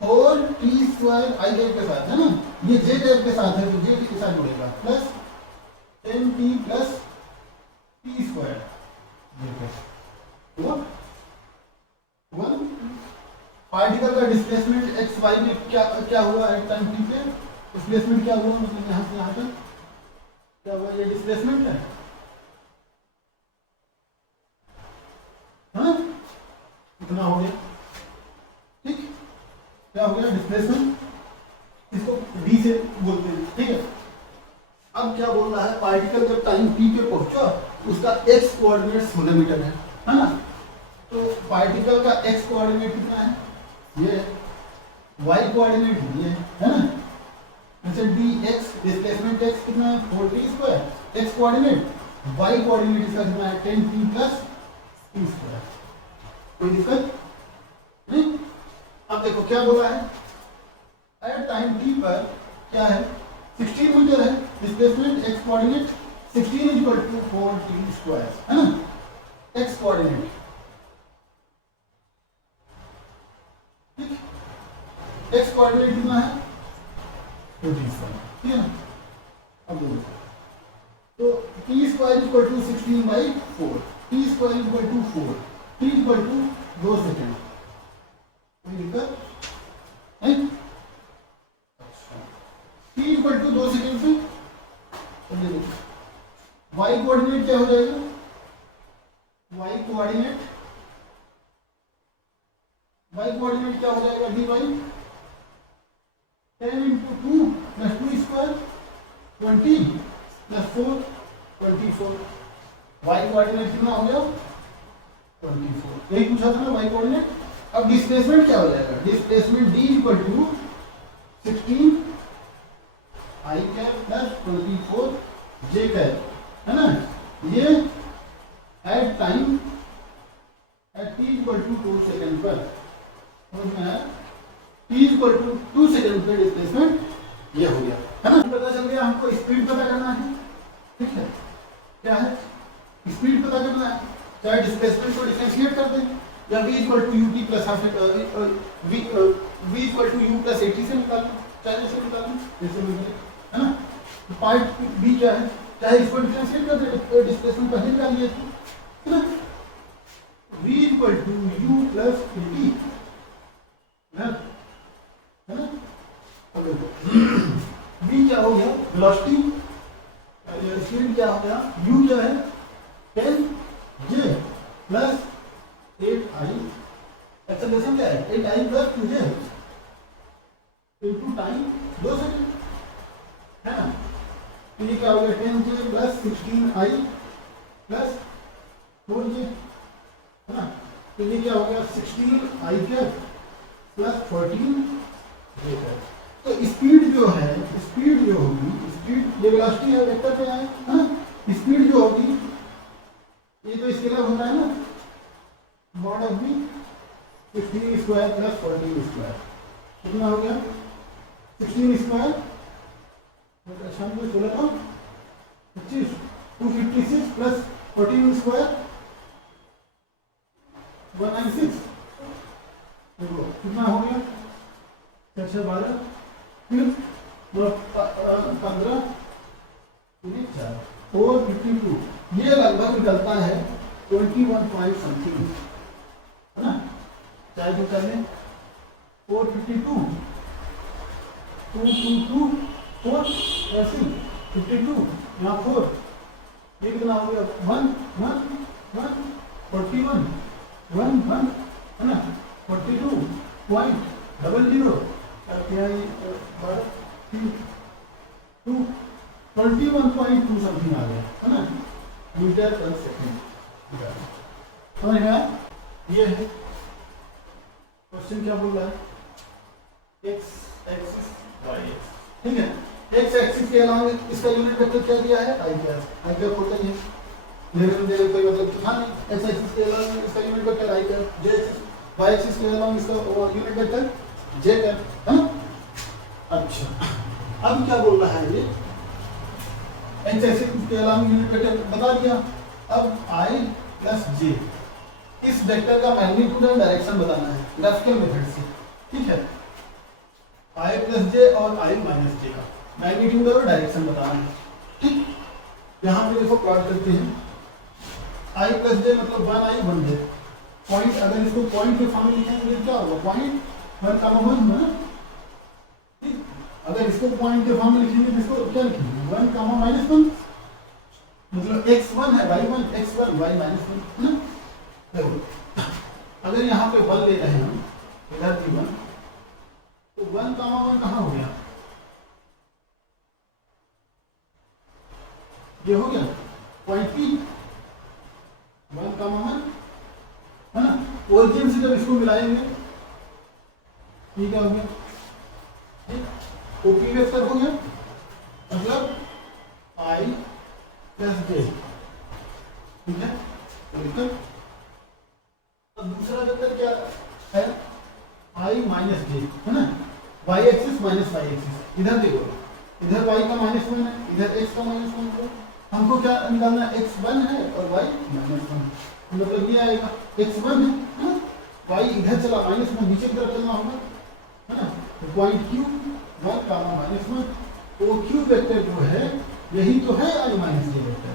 4t² I के साथ, है ना। ये J के साथ है तो J के साथ जुड़ेगा, प्लस 10t + t² हुआ। पार्टिकल का डिस्प्लेसमेंट x y में क्या हुआ एट टाइम t पे? डिस्प्लेसमेंट क्या हुआ? मतलब यहाँ से यहाँ तक क्या हुआ? ये डिस्प्लेसमेंट है, हाँ, कितना हो गया? ठीक, क्या हो गया? डिस्प्लेसमेंट, इसको d से बोलते हैं, ठीक है। अब क्या बोल रहा है? पार्टिकल जब टाइम t पे पहुंचा उसका x कोऑर्डिनेट 16 मीटर है ना। तो पार्टिकल का x कोऑर्डिनेट कितना है? ये y कोऑर्डिनेट ये है ना। जैसे dx डिस्प्लेसमेंट x कितना है? 4t², x coordinate, y coordinate इसका कितना है? 10t + t²। कोई दिक्कत नहीं। अब देखो क्या बोला है? एट टाइम t पर क्या है? 16 मीटर है डिस्प्लेसमेंट, x कोऑर्डिनेट 16 = 4t², है ना, x कोऑर्डिनेट, ठीक। x कोऑर्डिनेट कितना है? 4t², ठीक है ना। अब देखो तो t² = 16/4, t² = 4, t = 2 सेकेंड। कोई दिक्कत नहीं? t = 2 सेकेंड से y कोऑर्डिनेट क्या हो जाएगा? y कोऑर्डिनेट क्या हो जाएगा? dy 10 × 2 + 2² 20 + 4 24, वाई कोऑर्डिनेट कितना हो गया 24, यही पूछा था ना वाई कोऑर्डिनेट। अब डिस्प्लेसमेंट क्या हो जाएगा, displacement d equal to 16 i cap plus 24 j cap, है ना। ये at time at t equal to 2 second पर, t इक्वल टू 2 सेकेंड पर डिस्प्लेसमेंट ये हो गया, है ना। पता चल गया, हमको स्पीड पता करना है, ठीक है। क्या है, स्पीड पता करना है, चाहे डिस्प्लेसमेंट को डिफरेंशिएट कर दें या v equal to ut plus half v equal to u plus 80 से निकाल लें, चाहे जैसे निकाल लें जैसे मिले, है ना। तो पार्ट b क्या है, चाहे इसको डिफरेंशिएट कर दें, डिस्प्लेसमेंट पहले निकाल लिए थे, है ना। v equal to u plus 80, है ना। v क्या हो गया वेलोसिटी, स्पीड क्या हो गया, u क्या है 10 j प्लस 8i, एक्सेलरेशन क्या है 8i plus 2j into time 2 second, है ना। तो ये क्या हो गया 10j plus 16i plus 4j, है ना। तो ये क्या हो गया 16i cap plus 14j cap. तो स्पीड जो है, स्पीड जो होगी, स्पीड ये वेलोसिटी है वेक्टर पे आए, है ना। स्पीड जो होगी, ये तो स्केलर होता है ना, mod of B 15 square plus 14 square, कितना हो गया 16 स्क्वायर, अच्छा मुझे 16 था 25, 256 प्लस 14 स्क्वायर 196, कितना हो गया 612, फिर 15 452, ये लगभग निकलता है 21 पॉइंट समथिंग, है ना। चाहे तो कर लें 452 222 4 ऐसे 52 यहाँ 4, ये कितना हो गया 1 1 1 41 1 1, है ना। 42 पॉइंट 00 क्या ये 2 21.2 समथिंग आ गया, है ना, मीटर पर सेकेंड। समझ में आया, ये है क्वेश्चन क्या बोल रहा है, x एक्सिस y एक्सिस, ठीक है। x एक्सिस के अलावा इसका यूनिट वेक्टर क्या दिया है i कैप होता ही है, लेकिन मेरे कोई मतलब था नहीं। x एक्सिस के अलावा इसका unit vector i cap, j axis y axis के अलावा इसका यूनिट वेक्टर j कैप, है ना। अच्छा अब क्या बोल रहा है ये, x एक्सिस के अलावा यूनिट वेक्टर बता दिया। अब i प्लस j, इस वेक्टर का मैग्नीट्यूड और डायरेक्शन बताना है ग्राफिकल मेथड से, ठीक है। i प्लस j और i माइनस j का मैग्नीट्यूड और डायरेक्शन बताना है, ठीक। यहाँ पे देखो प्लॉट करते हैं, i प्लस j मतलब 1i 1j, पॉइंट अगर इसको पॉइंट के फॉर्म में लिखेंगे क्या होगा, पॉइंट 1 1 है, ठीक। अगर इसको पॉइंट के फॉर्म में लिखेंगे तो इसको क्या लिखेंगे 1 -1, मतलब x1 है y1 x1 y -1, है ना। देखो अगर यहाँ पे 1 ले रहे हैं हम, इधर भी 1, तो 1 कहाँ हो गया, ये हो गया पॉइंट P 1 है ना। ओरिजिन से जब इसको मिलाएंगे ये क्या हो गया, ओपी वेक्टर हो गया, मतलब i प्लस j, ठीक है। अब दूसरा वेक्टर क्या है i माइनस j, है ना। y axis minus y axis, इधर देखो, इधर y का -1 है, इधर x का -1 है। हमको क्या निकालना है, x1 है और y -1, मतलब ये आएगा x1 है ना, y इधर चला -1 नीचे की तरफ चलना होगा, है ना। तो पॉइंट q 1 -1, तो q वेक्टर जो है यही तो है i minus j vector,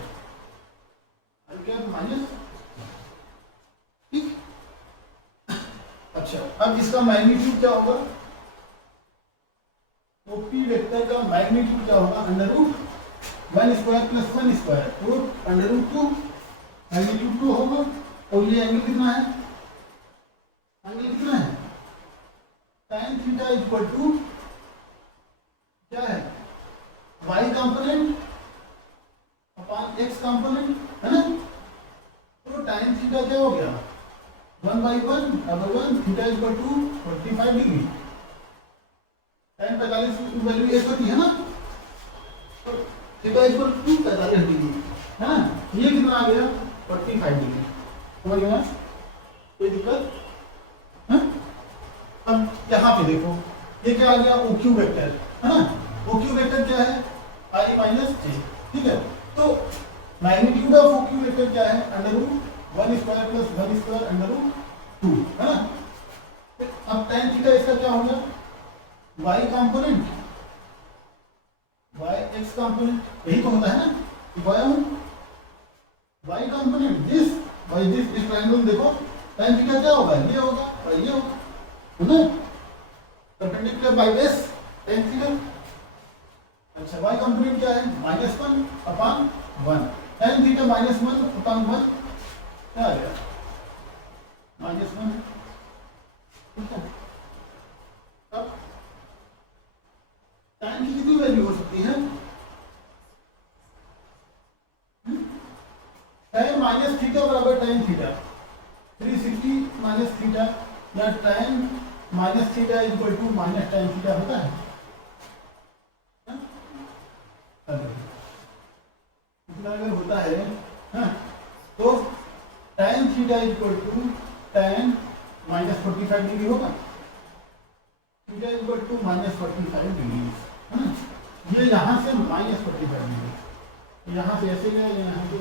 i क्या माइनस, ठीक। अच्छा अब इसका मैग्नीट्यूड क्या होगा, तो p वेक्टर का मैग्नीट्यूड क्या होगा, √1² + 1² तो √2, मैग्नीट्यूड 2 होगा। और ये एंगल कितना है, एंगल कितना है tan थीटा इक्वल टू क्या है y component upon x component, है ना। थीटा क्या हो गया 1/1/1 theta equal to 45 degree. tan 45 की वैल्यू 1 होती है ना, तो थीटा इक्वल टू 45 डिग्री है ना। ये कितना आ गया 45 डिग्री। समझ गया कोई दिक्कत है? अब यहाँ पे देखो ये क्या आ गया OQ वेक्टर है ना। OQ वेक्टर क्या है I माइनस j। ठीक है, तो मैग्नीट्यूड ऑफ OQ वेक्टर क्या है √1² + 1² √2 है ना। अब tan थीटा इसका क्या होगा y component y x component, यही तो होता है ना y कंपोनेंट दिस ट्रायंगल। देखो tan थीटा क्या होगा ये होगा और ये होगा है ना, perpendicular by base tan theta. अच्छा y कंपोनेंट क्या है -1/1 tan थीटा -1/1 क्या आ गया -1। ठीक है, अब tan की कितनी वैल्यू हो सकती है tan माइनस थीटा बराबर tan थीटा 360 माइनस थीटा या tan minus theta equal to minus tan theta होता है। अगर होता है तो tan theta equal to tan -45 degree होगा, थीटा इक्वल टू -45 डिग्री है ना। ये यहाँ से -45 डिग्री, यहाँ से ऐसे गया यहाँ से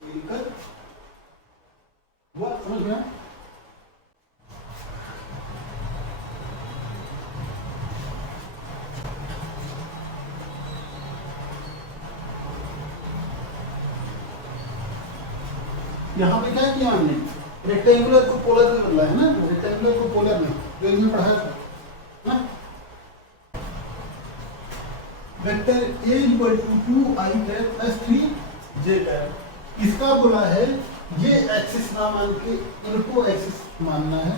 दिक्कत हुआ, समझ गया। यहाँ पे क्या किया हमने रेक्टेंगुलर को पोलर में बदला है ना, रेक्टेंगुलर को पोलर में जो इसमें पढ़ाया था ना। Vector a equal to 2i + 3j। इसका बोला है ये एक्सिस ना मान के इनको एक्सिस मानना है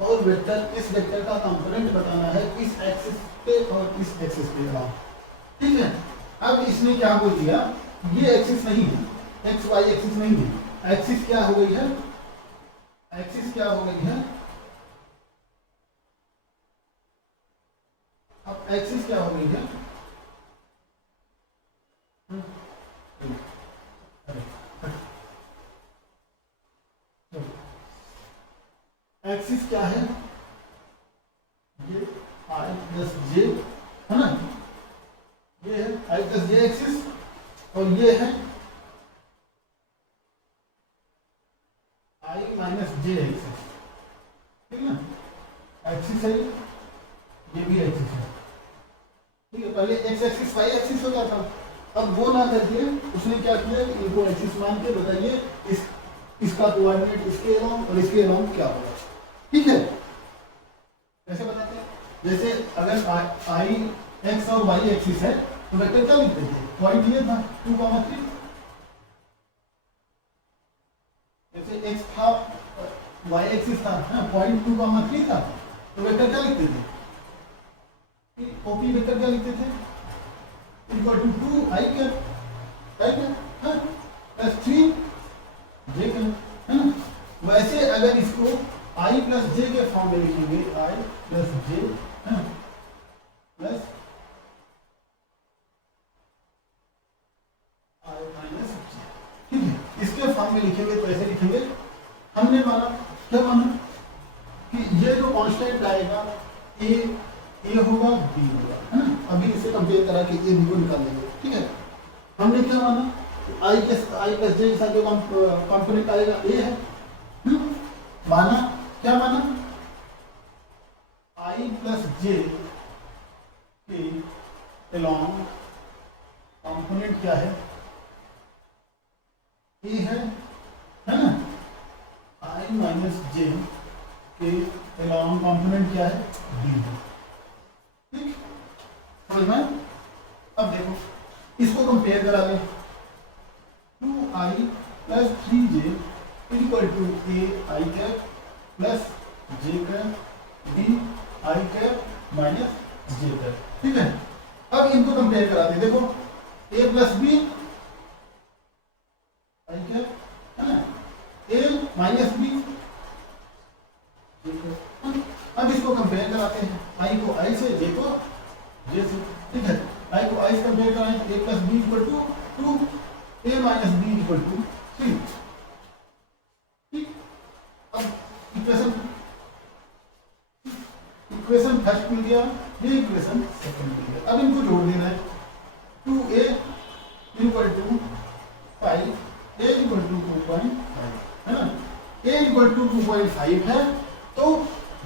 और वेक्टर इस वेक्टर का कंपोनेंट बताना है इस एक्सिस पे और इस एक्सिस पे अलावा। ठीक है, अब इसने क्या बोल दिया ये एक्सिस नहीं है, एक्स वाई एक्सिस नहीं है, एक्सिस क्या हो गई है, एक्सिस क्या हो गई है, अब एक्सिस क्या हो गई है एक्सिस क्या है ये i + j है ना, ये है i + j एक्सिस और ये है i - j एक्सिस। ठीक है ना, एक्सिस है ये भी एक्सिस है। ठीक है, पहले x एक्सिस y एक्सिस हो गया था, अब वो ना करके उसने क्या किया इनको एक्सिस मान के बताइए इसका कोऑर्डिनेट इसके अलोंग और इसके अलोंग क्या होगा। ठीक है, कैसे बताते हैं, जैसे अगर i x और y एक्सिस है तो वेक्टर क्या लिखते थे पॉइंट ये था 2,3। जैसे x था y एक्सिस था पॉइंट 2,3 था तो वेक्टर क्या लिखते थे ओपी वेक्टर क्या लिखते थे इक्वल टू 2i क्या + 3j है ना। वैसे अगर इसको i + j के फॉर्म में लिखेंगे i + j plus i - j। ठीक है, इसके फॉर्म में लिखेंगे तो ऐसे लिखेंगे। हमने माना क्या माना कि ये जो कांस्टेंट आएगा a होगा b होगा है ना। अभी इसे कंपेयर करा के a b को निकाल लेंगे। ठीक है, हमने क्या माना i + j के साथ जो कंपोनेंट आएगा a है माना क्या माना i + j के अलोंग कंपोनेंट क्या है a है ना। i - j के अलोंग कंपोनेंट क्या है b है। ठीक, समझ में। अब देखो इसको कंपेयर करा लें 2i + 3j equal to ai cap plus j cap b i cap minus j cap. ठीक है, अब इनको कंपेयर कराते हैं। देखो a + b i कैप है ना इक्वल टू 3। ठीक, अब इक्वेशन फर्स्ट मिल गया, ये इक्वेशन सेकंड मिल गया। अब इनको जोड़ देना है। 2a equal to 5, a equal to 2.5 है ना। a इक्वल टू 2.5 है तो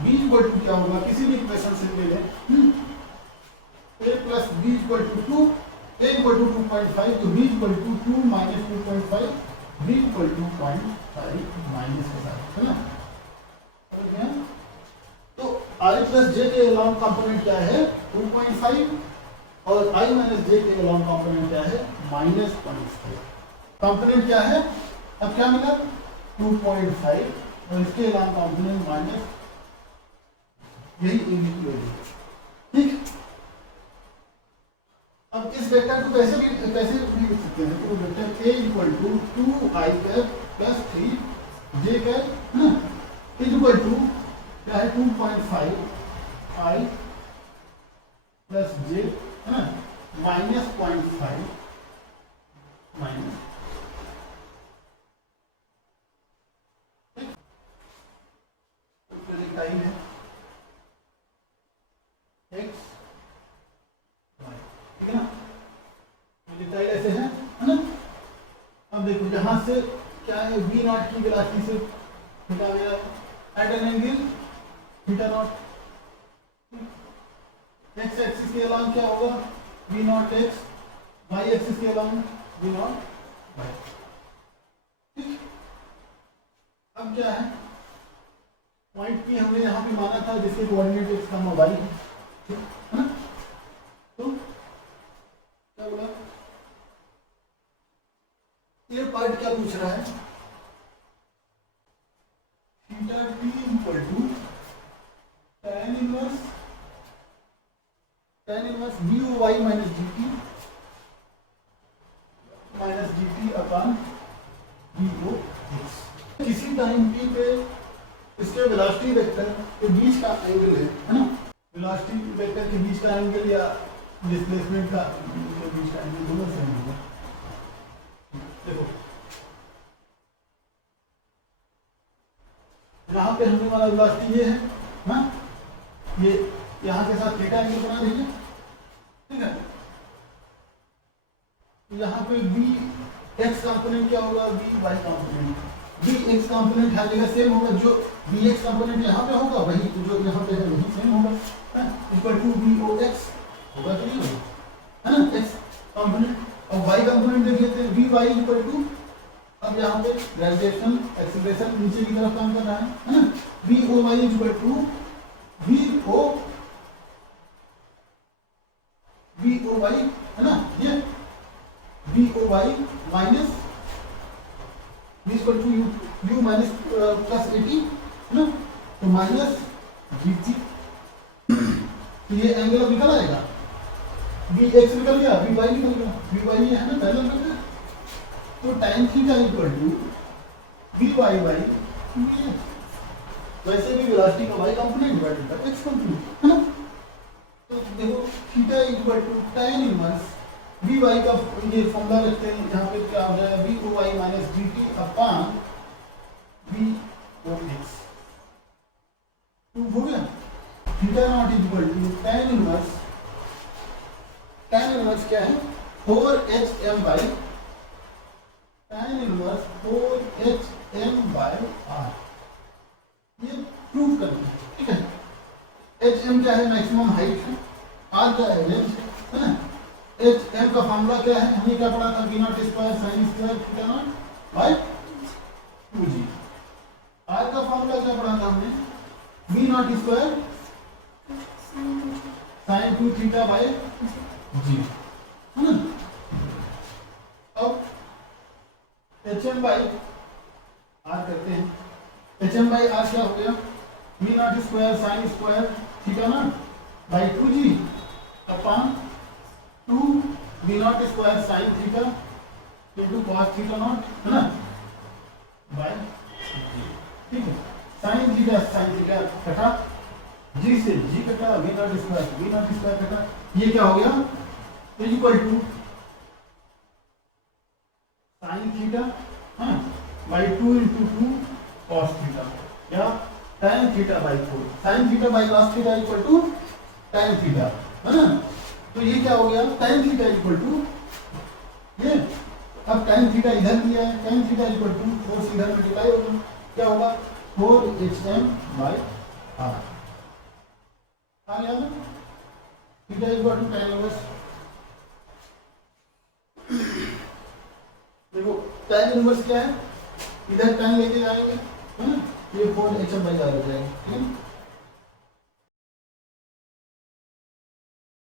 b इक्वल टू क्या होगा, किसी भी इक्वेशन से ले लें, a plus b equal to 2, a equal to 2.5 तो b equal to 2 minus 2.5, b equal to 0.5 minus के साथ, है ना। तो i प्लस j के अलॉन्ग कंपोनेंट क्या है 2.5 और i माइनस j के अलॉन्ग कंपोनेंट क्या है माइनस 0.5। कंपोनेंट क्या है, अब क्या मिला 2.5 और इसके अलॉन्ग कंपोनेंट माइनस, यही a की वैल्यू। ठीक, अब इस वेक्टर को कैसे भी लिख सकते हैं, तो vector a equal to 2i cap plus 3j cap है ना, इक्वल टू क्या है 2.5 i प्लस j है ना माइनस 0.5 माइनस, टाइम है x y, ठीक है ना। डिटाइल ऐसे है ना। अब देखो यहां से क्या है v नॉट की वेलोसिटी से थीटा गया at an angle theta naught. x axis के अलॉन्ग क्या होगा v naught x, y axis के अलॉन्ग v नॉट y। ठीक, अब क्या है पॉइंट की हमने यहाँ पे माना था जिसके कोऑर्डिनेट x, y है ना। तो क्या होगा, ये पार्ट क्या पूछ रहा है, theta t equal to tan inverse dy minus dt upon dx। किसी टाइम t पे इसके वेलोसिटी वेक्टर के बीच का एंगल है ना, वेलोसिटी वेक्टर के बीच का एंगल या डिस्प्लेसमेंट का के बीच का एंगल दोनों सेम होगा। देखो यहाँ पे हमने वाला वेलोसिटी ये है ना, ये यहाँ के साथ थीटा एंगल बना दीजिए, ठीक है। यहाँ पे v x कंपोनेंट क्या होगा, v y component, v x component हर जगह सेम होगा, जो v x कंपोनेंट यहाँ पे होगा वही जो यहाँ पे है वही सेम होगा, equal to v o x होगा कि नहीं होगा, है ना x कंपोनेंट। और y कंपोनेंट देख लेते हैं, v y इक्वल टू, अब यहाँ पे ग्रेविटेशनल एक्सीलरेशन नीचे की तरफ काम कर रहा है ना, v o y equal to v o y है ना, ये v o y minus v equal to u minus plus 80 है ना, तो माइनस gt, तो ये एंगल अब निकल आएगा, vx निकल गया, vy निकल गया, vy ये है ना पैरेलल वेक्टर, तो tan theta equal to vy by vx। वैसे भी वेलोसिटी का y component divided by x component है ना। तो देखो theta equal to tan inverse vy का ये फॉर्मूला रखते हैं, यहाँ पे क्या हो जाएगा vy minus dt upon vox, हो गया। Theta naught equal to tan inverse क्या है 4hm by tan inverse 4hm by r, ये प्रूव करना है, ठीक है। hm क्या है, मैक्सिमम हाइट है, r क्या है, लेंथ है ना। hm का फॉर्मूला क्या है, हमने क्या पढ़ा था, v naught square sine square theta naught by 2g। r का फॉर्मूला क्या पढ़ा था हमने, v naught square sign 2 theta by g, है ना। अब hm बाई r करते हैं, hm बाई r क्या हो गया, v naught square sine square theta naught by 2g upon 2 v naught square sine theta into cos theta naught है ना बाय g, ठीक है। साइन थीटा कटा, g से g कटा, v नॉट स्क्वायर कटा, ये क्या हो गया equal to sine theta by 2 into 2 cos theta या tan theta by 4 sin theta by cos theta equal to tan theta है ना। तो ये क्या हो गया tan थीटा इक्वल टू ये, अब tan थीटा इधर दिया है, tan थीटा इक्वल टू 4 से इधर मल्टीप्लाई होगा, क्या होगा 4HM बाई r आ गया ना। Theta equal to tan inverse, देखो tan इनवर्स क्या है, इधर tan लेके जाएंगे है ना, ये 4HM बाई r हो जाएगा, ठीक है।